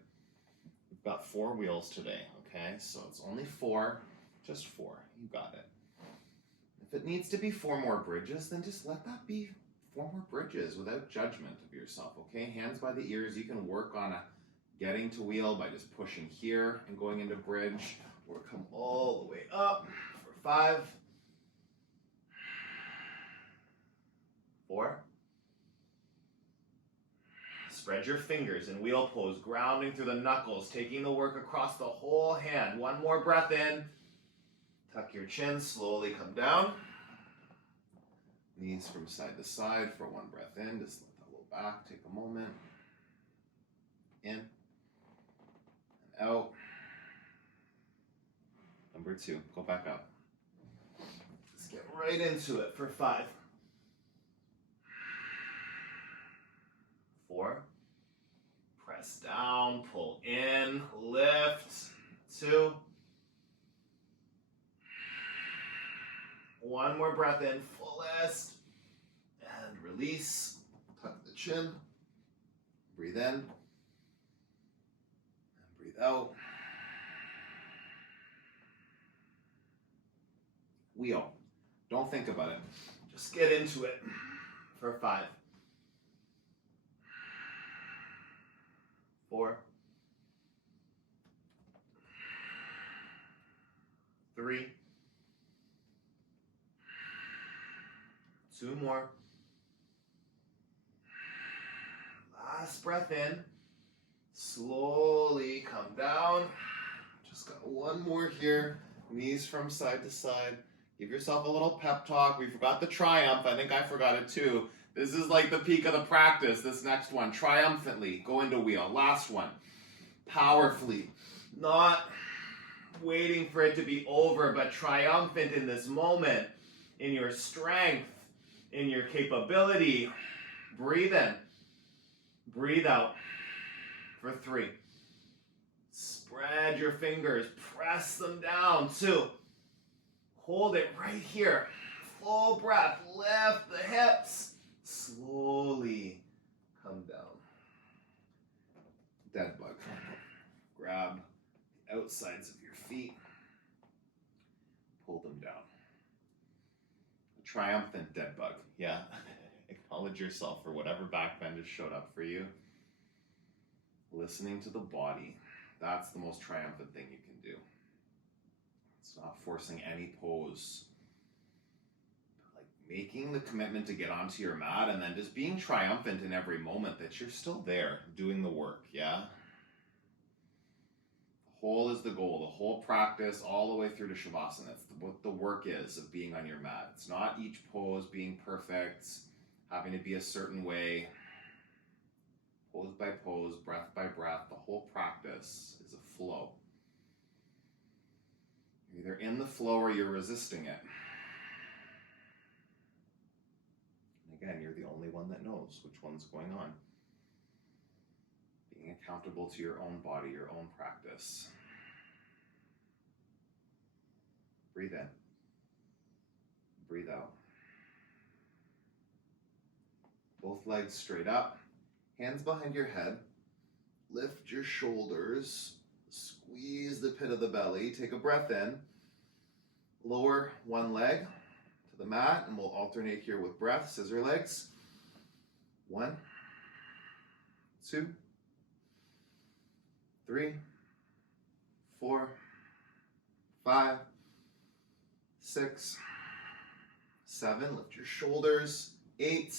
We've got 4 wheels today, okay? So it's only 4, just 4, you got it. If it needs to be 4 more bridges, then just let that be 4 more bridges without judgment of yourself, okay? Hands by the ears, you can work on getting to wheel by just pushing here and going into bridge, or come all the way up for 5, 4. Spread your fingers in wheel pose, grounding through the knuckles, taking the work across the whole hand. 1 more breath in. Tuck your chin, slowly come down. Knees from side to side for 1 breath in. Just let that low back take a moment. In and out. Number 2, go back up. Just get right into it for 5. 4. Press down, pull in, lift. 2. 1 more breath in, fullest. And release. Tuck the chin. Breathe in. And breathe out. Wheel. Don't think about it. Just get into it for 5. 4. 3. 2 more. Last breath in. Slowly come down. Just got 1 more here. Knees from side to side. Give yourself a little pep talk. We forgot the triumph. I think I forgot it too. This is like the peak of the practice. This next one, triumphantly, go into wheel. Last one, powerfully. Not waiting for it to be over, but triumphant in this moment, in your strength, in your capability. Breathe in. Breathe out for 3. Spread your fingers. Press them down. 2. Hold it right here. Full breath. Lift the hips. Slowly come down. Dead bug. Grab the outsides of your feet. Pull them down. A triumphant dead bug. Yeah. Acknowledge yourself for whatever back bend has showed up for you. Listening to the body. That's the most triumphant thing you can do. It's not forcing any pose. Like making the commitment to get onto your mat and then just being triumphant in every moment that you're still there doing the work, yeah? The whole is the goal, the whole practice all the way through to Shavasana. That's what the work is of being on your mat. It's not each pose being perfect, having to be a certain way. Pose by pose, breath by breath, the whole practice is a flow. You're either in the flow or you're resisting it. And again, you're the only one that knows which one's going on. Being accountable to your own body, your own practice. Breathe in. Breathe out. Both legs straight up. Hands behind your head. Lift your shoulders. Squeeze the pit of the belly. Take a breath in. Lower one leg to the mat, and we'll alternate here with breath. Scissor legs. 1, 2, 3, 4, 5, 6, 7. Lift your shoulders. 8,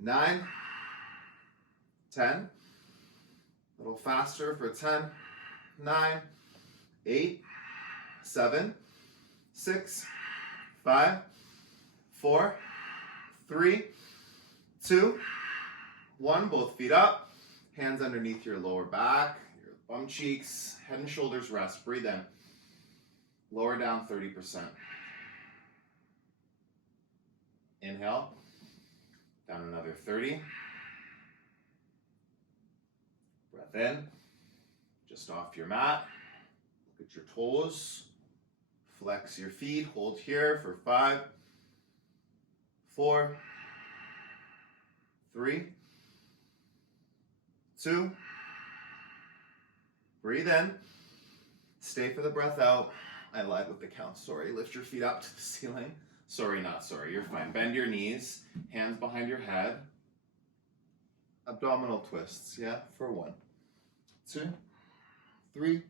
9, 10. A little faster for 10, 9, 8, 7, 6, 5, 4, 3, 2, 1. Both feet up. Hands underneath your lower back, your bum cheeks, head and shoulders rest. Breathe in. Lower down 30%. Inhale. Down another 30. Breath in. Just off your mat. Look at your toes. Flex your feet. Hold here for 5, 4, 3, 2. Breathe in. Stay for the breath out. I lied with the count, sorry. Lift your feet up to the ceiling. Sorry, not sorry, you're fine. Bend your knees, hands behind your head. Abdominal twists, yeah, for 1, 2, 3,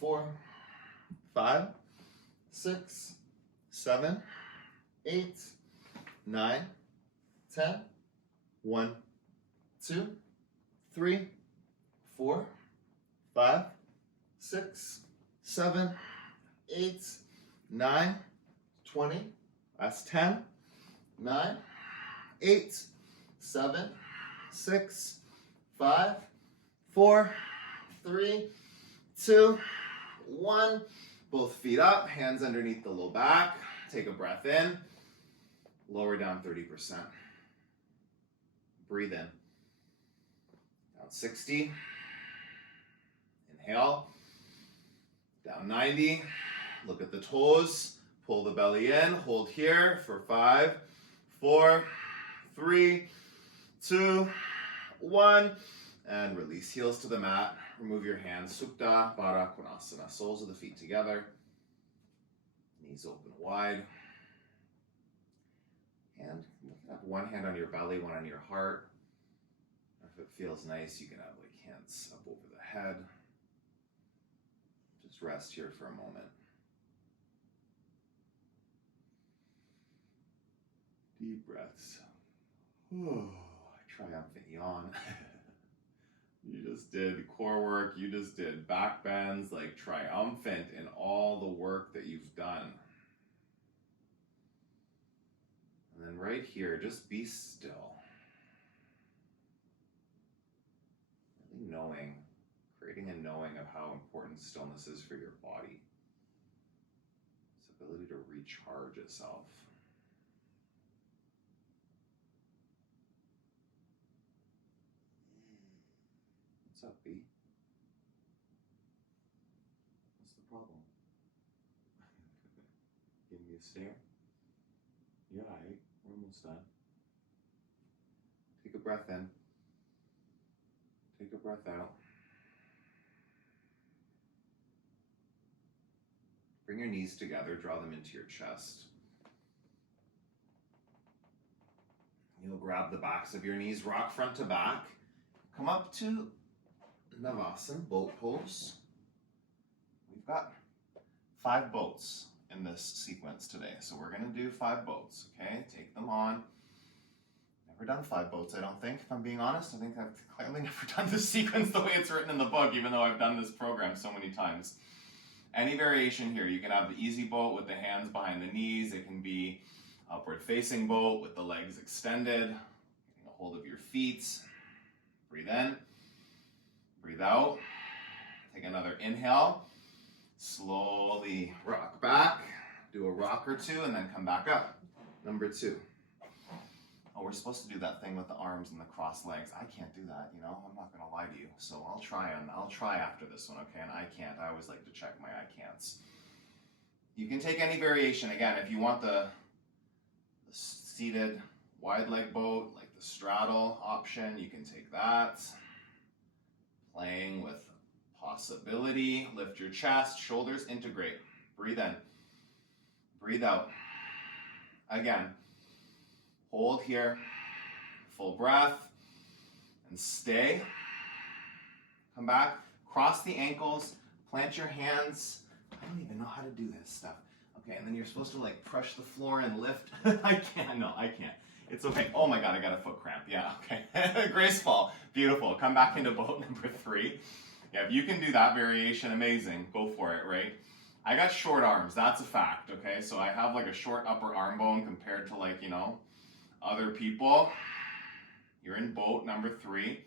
4, 5, 6, 7, 8, 9, 10. 1, 2, 3, 4, 5, 6, 7, 8, 9, 20. That's 10, 9, 8, 7, 6, 5, 4, 3, 2, 1. Both feet up, hands underneath the low back. Take a breath in. Lower down 30%. Breathe in. Down 60. Inhale. Down 90. Look at the toes. Pull the belly in. Hold here for 5, 4, 3, 2, 1. And release. Heels to the mat. Remove your hands. Supta Baddha Konasana. Soles of the feet together. Knees open wide. And you can have one hand on your belly, one on your heart. If it feels nice, you can have like hands up over the head. Just rest here for a moment. Deep breaths. Oh, triumphant yawn. You just did core work, you just did back bends, like triumphant in all the work that you've done. And right here, just be still. Really knowing, creating a knowing of how important stillness is for your body. Its ability to recharge itself. What's up, B? What's the problem? Give me a stare. You're all right. We're almost done. Take a breath in. Take a breath out. Bring your knees together. Draw them into your chest. You'll grab the backs of your knees. Rock front to back. Come up to Navasana, boat pose. We've got 5 boats in this sequence today. So we're going to do 5 boats, okay? Take them on. Never done 5 boats, I don't think, if I'm being honest. I think I've clearly never done this sequence the way it's written in the book, even though I've done this program so many times. Any variation here. You can have the easy boat with the hands behind the knees. It can be upward facing boat with the legs extended. Getting a hold of your feet. Breathe in. Breathe out. Take another inhale. Slowly rock back, do a rock or 2, and then come back up. Number 2. Oh, we're supposed to do that thing with the arms and the crossed legs. I can't do that, you know, I'm not gonna lie to you. So I'll try after this one, okay? And I can't, I always like to check my I can'ts. You can take any variation. Again, if you want the seated wide leg boat, like the straddle option, you can take that. Playing with possibility, lift your chest, shoulders integrate. Breathe in, breathe out. Again, hold here, full breath, and stay. Come back, cross the ankles, plant your hands. I don't even know how to do this stuff. Okay, and then you're supposed to like brush the floor and lift. I can't. It's okay. Oh my God, I got a foot cramp. Yeah, okay. Graceful, beautiful. Come back into boat number 3. Yeah, if you can do that variation, amazing. Go for it, right? I got short arms, that's a fact, okay? So I have like a short upper arm bone compared to like, you know, other people. You're in boat number 3.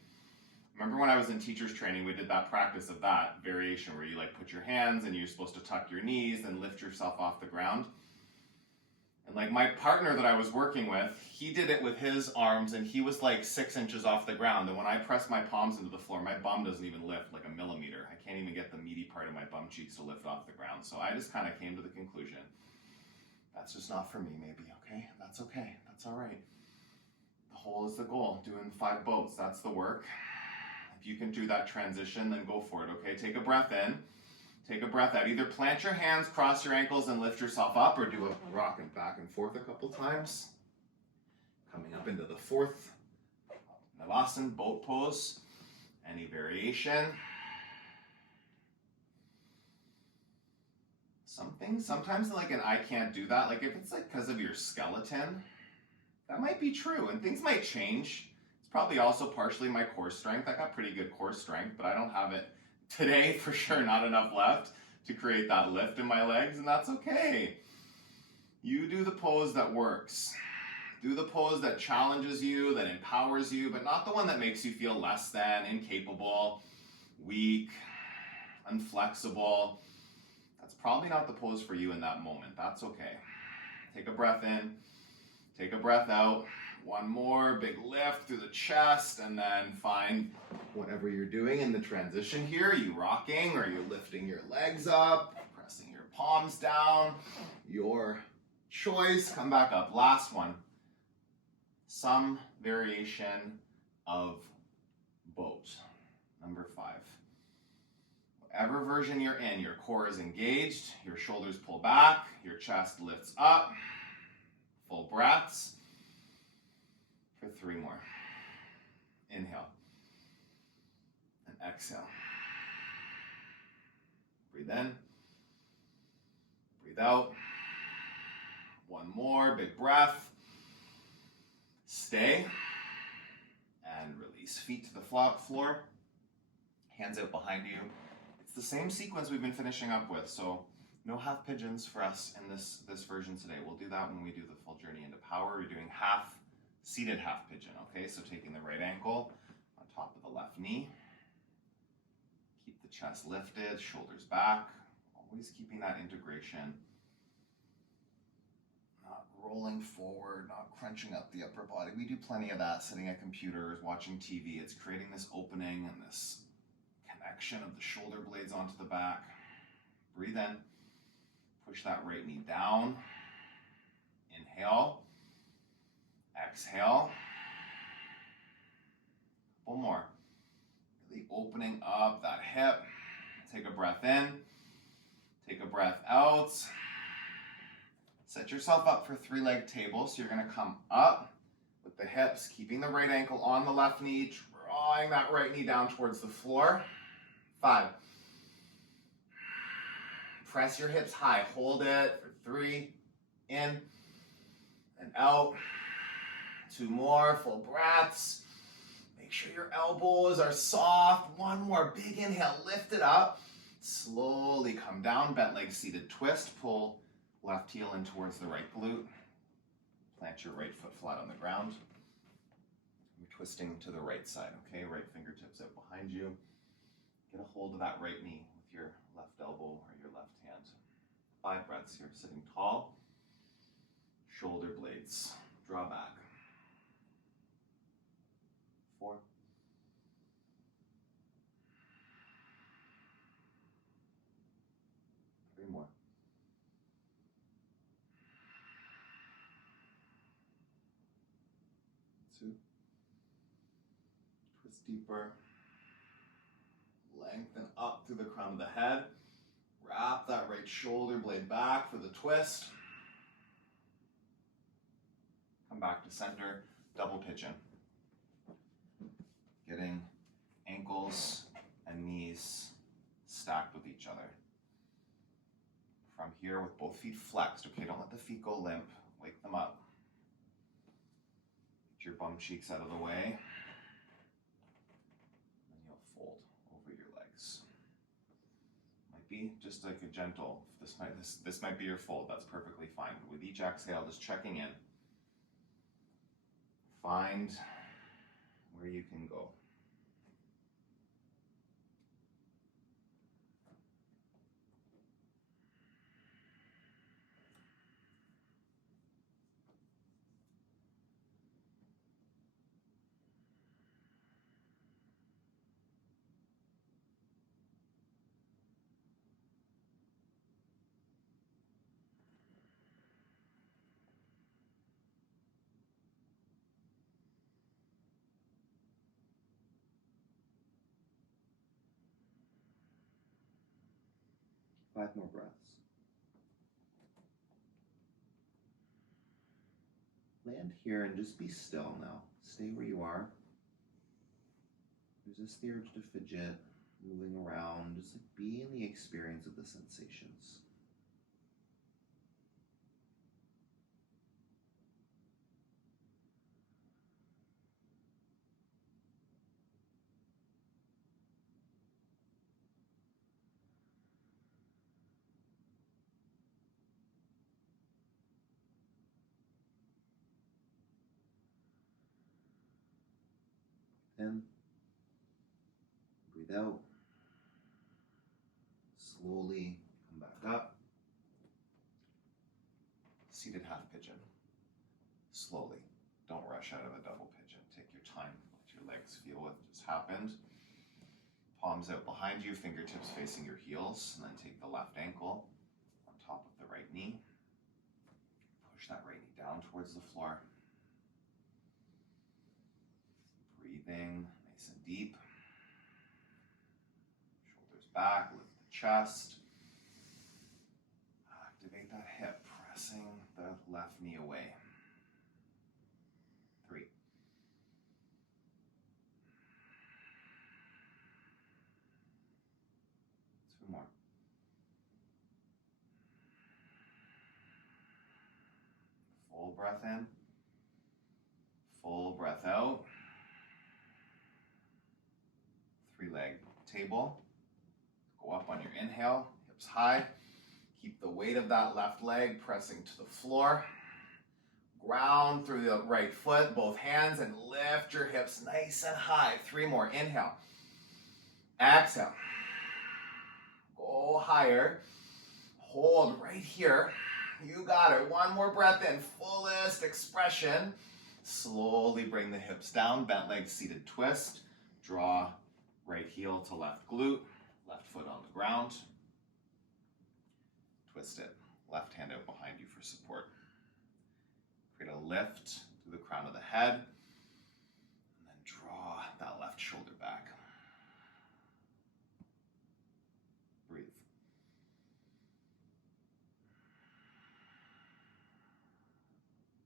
Remember when I was in teacher's training, we did that practice of that variation where you like put your hands and you're supposed to tuck your knees and lift yourself off the ground. And like my partner that I was working with, he did it with his arms and he was like 6 inches off the ground. And when I press my palms into the floor, my bum doesn't even lift like a millimeter. I can't even get the meaty part of my bum cheeks to lift off the ground. So I just kind of came to the conclusion, that's just not for me maybe, okay? That's okay, that's all right. The whole is the goal, doing 5 boats, that's the work. If you can do that transition, then go for it, okay? Take a breath in. Take a breath out. Either plant your hands, cross your ankles, and lift yourself up, or do a rock and back and forth a couple times. Coming up into the 4th Navasana, boat pose. Any variation. Sometimes like an I can't do that, like if it's like because of your skeleton, that might be true, and things might change. It's probably also partially my core strength. I got pretty good core strength, but I don't have it today, for sure, not enough left to create that lift in my legs, and that's okay. You do the pose that works. Do the pose that challenges you, that empowers you, but not the one that makes you feel less than, incapable, weak, unflexible. That's probably not the pose for you in that moment. That's okay. Take a breath in, take a breath out. One more big lift through the chest, and then find whatever you're doing in the transition here. Are you rocking, or you're lifting your legs up, pressing your palms down? Your choice. Come back up. Last one. Some variation of boat. Number 5. Whatever version you're in, your core is engaged, your shoulders pull back, your chest lifts up. Full breaths. For 3 more. Inhale. And exhale. Breathe in. Breathe out. One more big breath. Stay. And release. Feet to the floor. Hands out behind you. It's the same sequence we've been finishing up with. So No half pigeons for us in this version today. We'll do that when we do the full journey into power. We're doing half seated half pigeon, okay? So taking the right ankle on top of the left knee. Keep the chest lifted, shoulders back. Always keeping that integration. Not rolling forward, not crunching up the upper body. We do plenty of that sitting at computers, watching TV. It's creating this opening and this connection of the shoulder blades onto the back. Breathe in. Push that right knee down. Inhale. Exhale. Couple more. Really opening up that hip. Take a breath in. Take a breath out. Set yourself up for three-leg table. So you're going to come up with the hips, keeping the right ankle on the left knee, drawing that right knee down towards the floor. 5. Press your hips high. Hold it for 3. In and out. 2 more. Full breaths. Make sure your elbows are soft. 1 more. Big inhale. Lift it up. Slowly come down. Bent leg seated twist. Pull left heel in towards the right glute. Plant your right foot flat on the ground. You're twisting to the right side, okay? Right fingertips out behind you. Get a hold of that right knee with your left elbow or your left hand. 5 breaths here, sitting tall. Shoulder blades, draw back. 4. 3 more. Twist deeper. Lengthen up through the crown of the head. Wrap that right shoulder blade back for the twist. Come back to center, double pigeon. Getting ankles and knees stacked with each other. From here with both feet flexed, okay, don't let the feet go limp, wake them up. Get your bum cheeks out of the way. And you'll fold over your legs. Might be just like a gentle, this might be your fold, that's perfectly fine. But with each exhale, just checking in. Find where you can go. Five more breaths. Land here and just be still now. Stay where you are. Resist the urge to fidget, moving around. Just like be in the experience of the sensations. In, breathe out, slowly come back up, seated half pigeon, slowly, don't rush out of a double pigeon, take your time, let your legs feel what just happened, palms out behind you, fingertips facing your heels, and then take the left ankle on top of the right knee, push that right knee down towards the floor. Breathing nice and deep. Shoulders back, lift the chest. Activate that hip, pressing the left knee away. 3. 2 more. Full breath in. Full breath out. 3-leg table. Go up on your inhale, hips high. Keep the weight of that left leg pressing to the floor. Ground through the right foot, both hands, and lift your hips nice and high. 3 more. Inhale. Exhale. Go higher. Hold right here. You got it. 1 more breath in. Fullest expression. Slowly bring the hips down. Bent leg seated twist. Draw right heel to left glute. Left foot on the ground. Twist it. Left hand out behind you for support. Create a lift through the crown of the head. And then draw that left shoulder back. Breathe.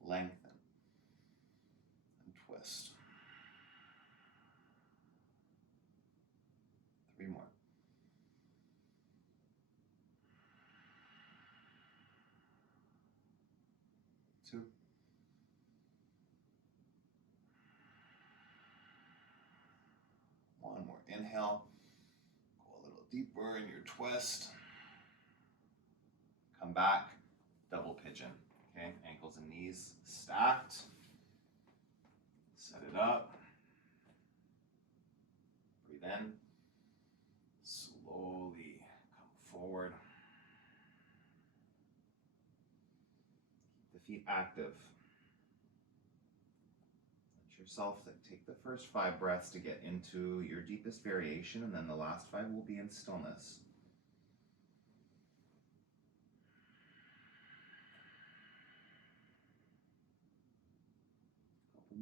Lengthen and twist. 3 more. 2. 1 more. Inhale. Go a little deeper in your twist. Come back. Double pigeon. Okay, ankles and knees stacked. Set it up. Breathe in. Slowly come forward. Keep the feet active. Let yourself take the first 5 breaths to get into your deepest variation, and then the last 5 will be in stillness.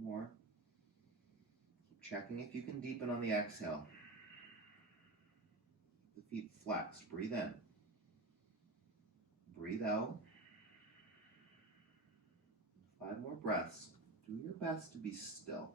More. Keep checking if you can deepen on the exhale. Keep the feet flexed. Breathe in. Breathe out. 5 more breaths. Do your best to be still.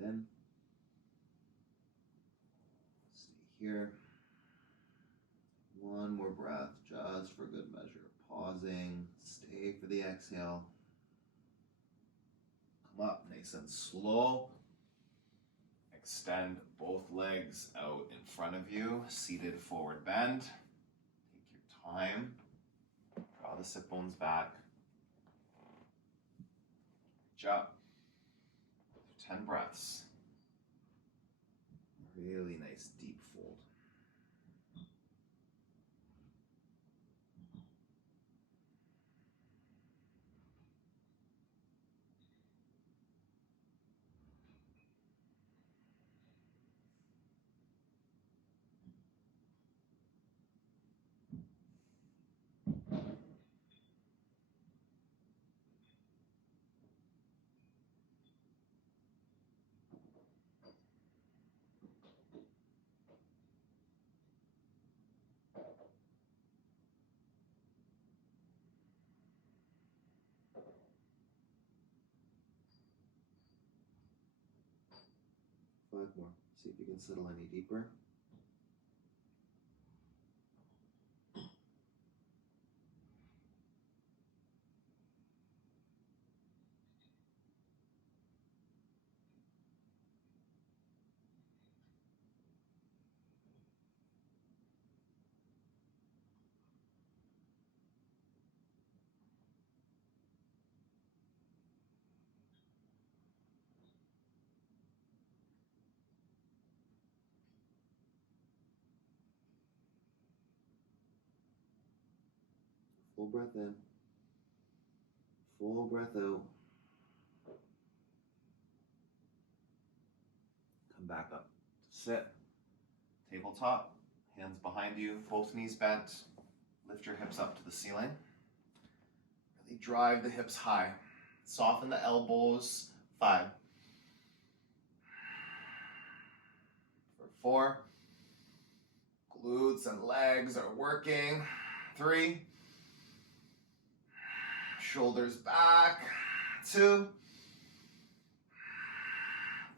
In. Stay here. 1 more breath, just for good measure. Pausing. Stay for the exhale. Come up nice and slow. Extend both legs out in front of you. Seated forward bend. Take your time. Draw the sit bones back. Reach up. 10 breaths. Really nice deep fold. Five more. See if you can settle any deeper. Full breath in. Full breath out. Come back up to sit. Tabletop. Hands behind you. Both knees bent. Lift your hips up to the ceiling. Really drive the hips high. Soften the elbows. 5. For 4. Glutes and legs are working. 3. shoulders back. 2.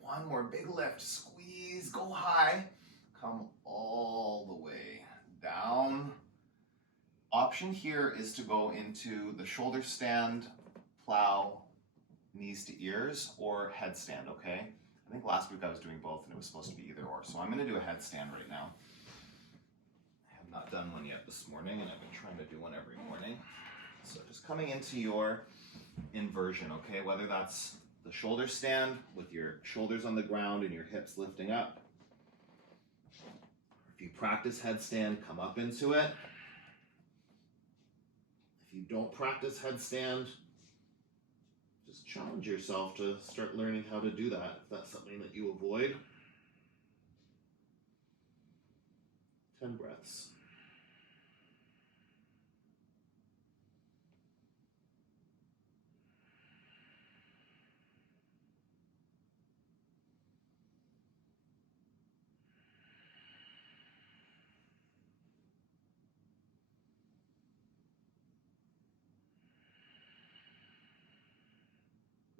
1 more big lift, squeeze, go high. Come all the way down. Option here is to go into the shoulder stand, plow, knees to ears, or headstand, okay? I think last week I was doing both and it was supposed to be either or, so I'm gonna do a headstand right now. I have not done one yet this morning, and I've been trying to do one every morning. So just coming into your inversion, okay? Whether that's the shoulder stand with your shoulders on the ground and your hips lifting up. If you practice headstand, come up into it. If you don't practice headstand, just challenge yourself to start learning how to do that, if that's something that you avoid. 10 breaths.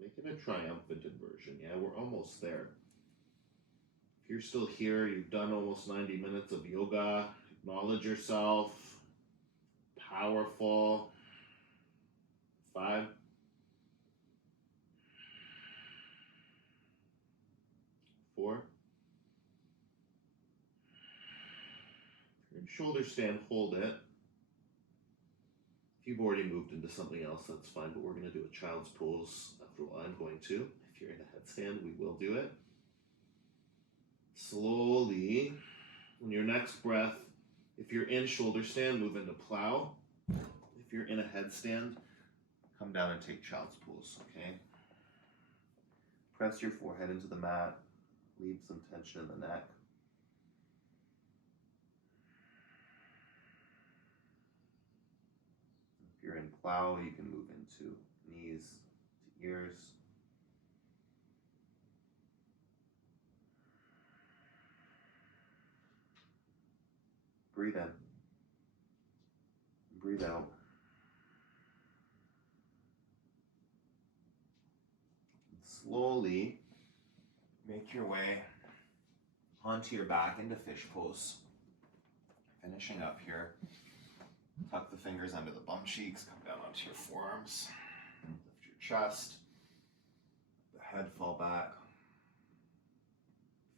Make it a triumphant inversion. Yeah, we're almost there. If you're still here, you've done almost 90 minutes of yoga, acknowledge yourself, powerful. 5. 4. If you're in shoulder stand, hold it. If you've already moved into something else, that's fine, but we're going to do a child's pose after all. I'm going to. If you're in a headstand, we will do it. Slowly, on your next breath, if you're in shoulder stand, move into plow. If you're in a headstand, come down and take child's pose, okay? Press your forehead into the mat, leave some tension in the neck. If you're in plow, you can move into knees to ears. Breathe in. Breathe out. Slowly make your way onto your back into fish pose. Finishing up here. Tuck the fingers under the bum cheeks, come down onto your forearms. Lift your chest. The head fall back.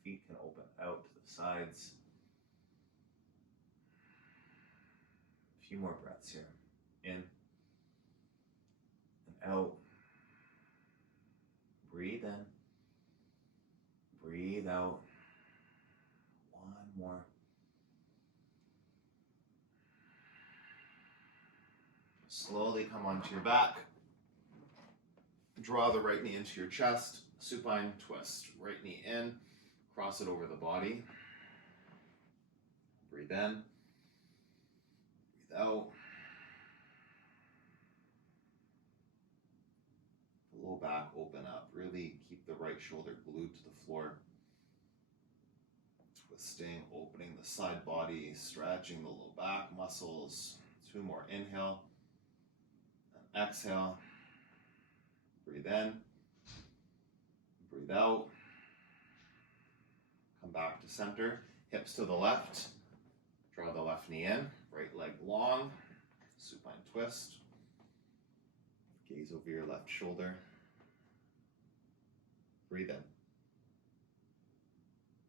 Feet can open out to the sides. A few more breaths here. In and out. Breathe in. Breathe out. 1 more. Slowly come onto your back. Draw the right knee into your chest. Supine twist. Right knee in. Cross it over the body. Breathe in. Breathe out. The low back open up. Really keep the right shoulder glued to the floor. Twisting, opening the side body, stretching the low back muscles. 2 more. Inhale. And exhale. Breathe in. Breathe out. Come back to center. Hips to the left. Draw the left knee in. Right leg long. Supine twist. Gaze over your left shoulder. Breathe in.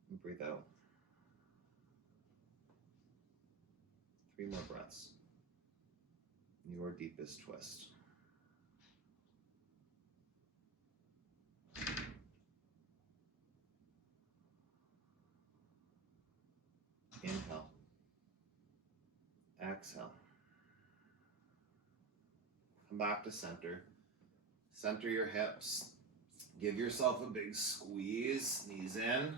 And breathe out. 3 more breaths. Your deepest twist. Inhale. Exhale. Come back to center. Center your hips. Give yourself a big squeeze. Knees in.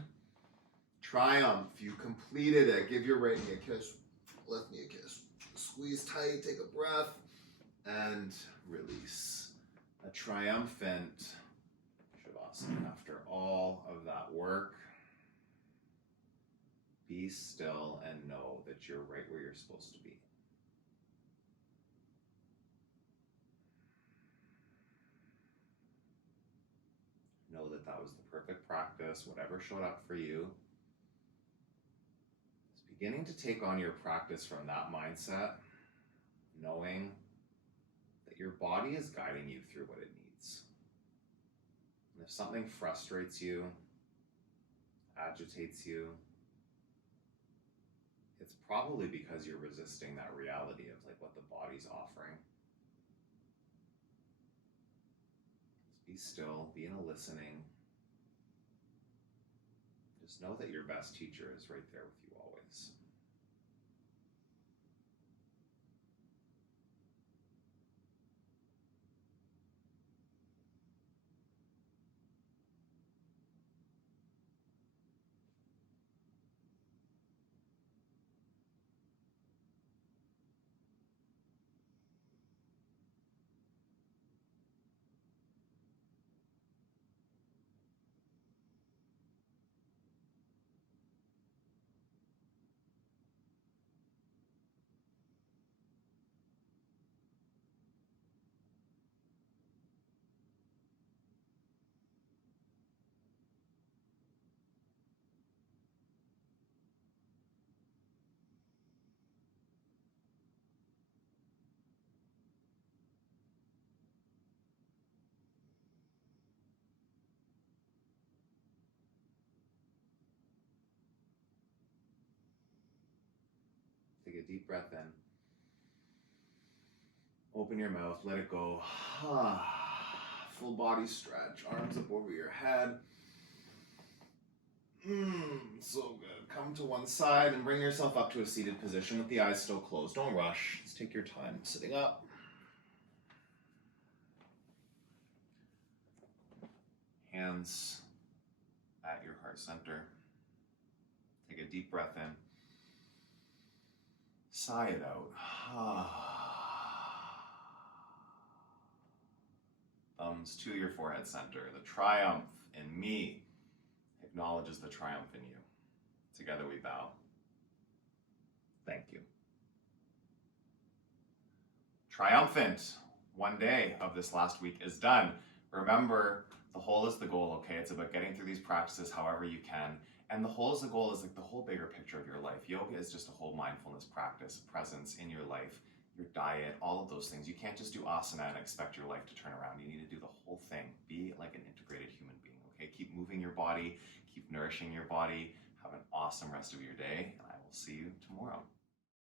Triumph. You completed it. Give your right knee a kiss. Left knee a kiss. Squeeze tight. Take a breath. And release. A triumphant Shavasana. After all of that work, be still and know that you're right where you're supposed to be. that that was the perfect practice, whatever showed up for you. It's beginning to take on your practice from that mindset, knowing that your body is guiding you through what it needs. And if something frustrates you, agitates you, it's probably because you're resisting that reality of like what the body's offering. Just be still, be in a listening. Just know that your best teacher is right there with you always. Take a deep breath in. Open your mouth, let it go. Full body stretch, arms up over your head. So good. Come to one side and bring yourself up to a seated position with the eyes still closed. Don't rush. Just take your time sitting up. Hands at your heart center. Take a deep breath in. Sigh it out. Thumbs to your forehead center. The triumph in me acknowledges the triumph in you. Together we bow. Thank you. Triumphant. One day of this last week is done. Remember, the whole is the goal, okay? It's about getting through these practices however you can. And the whole is the goal is like the whole bigger picture of your life. Yoga is just a whole mindfulness practice, presence in your life, your diet, all of those things. You can't just do asana and expect your life to turn around. You need to do the whole thing. Be like an integrated human being, okay? Keep moving your body, keep nourishing your body. Have an awesome rest of your day, and I will see you tomorrow.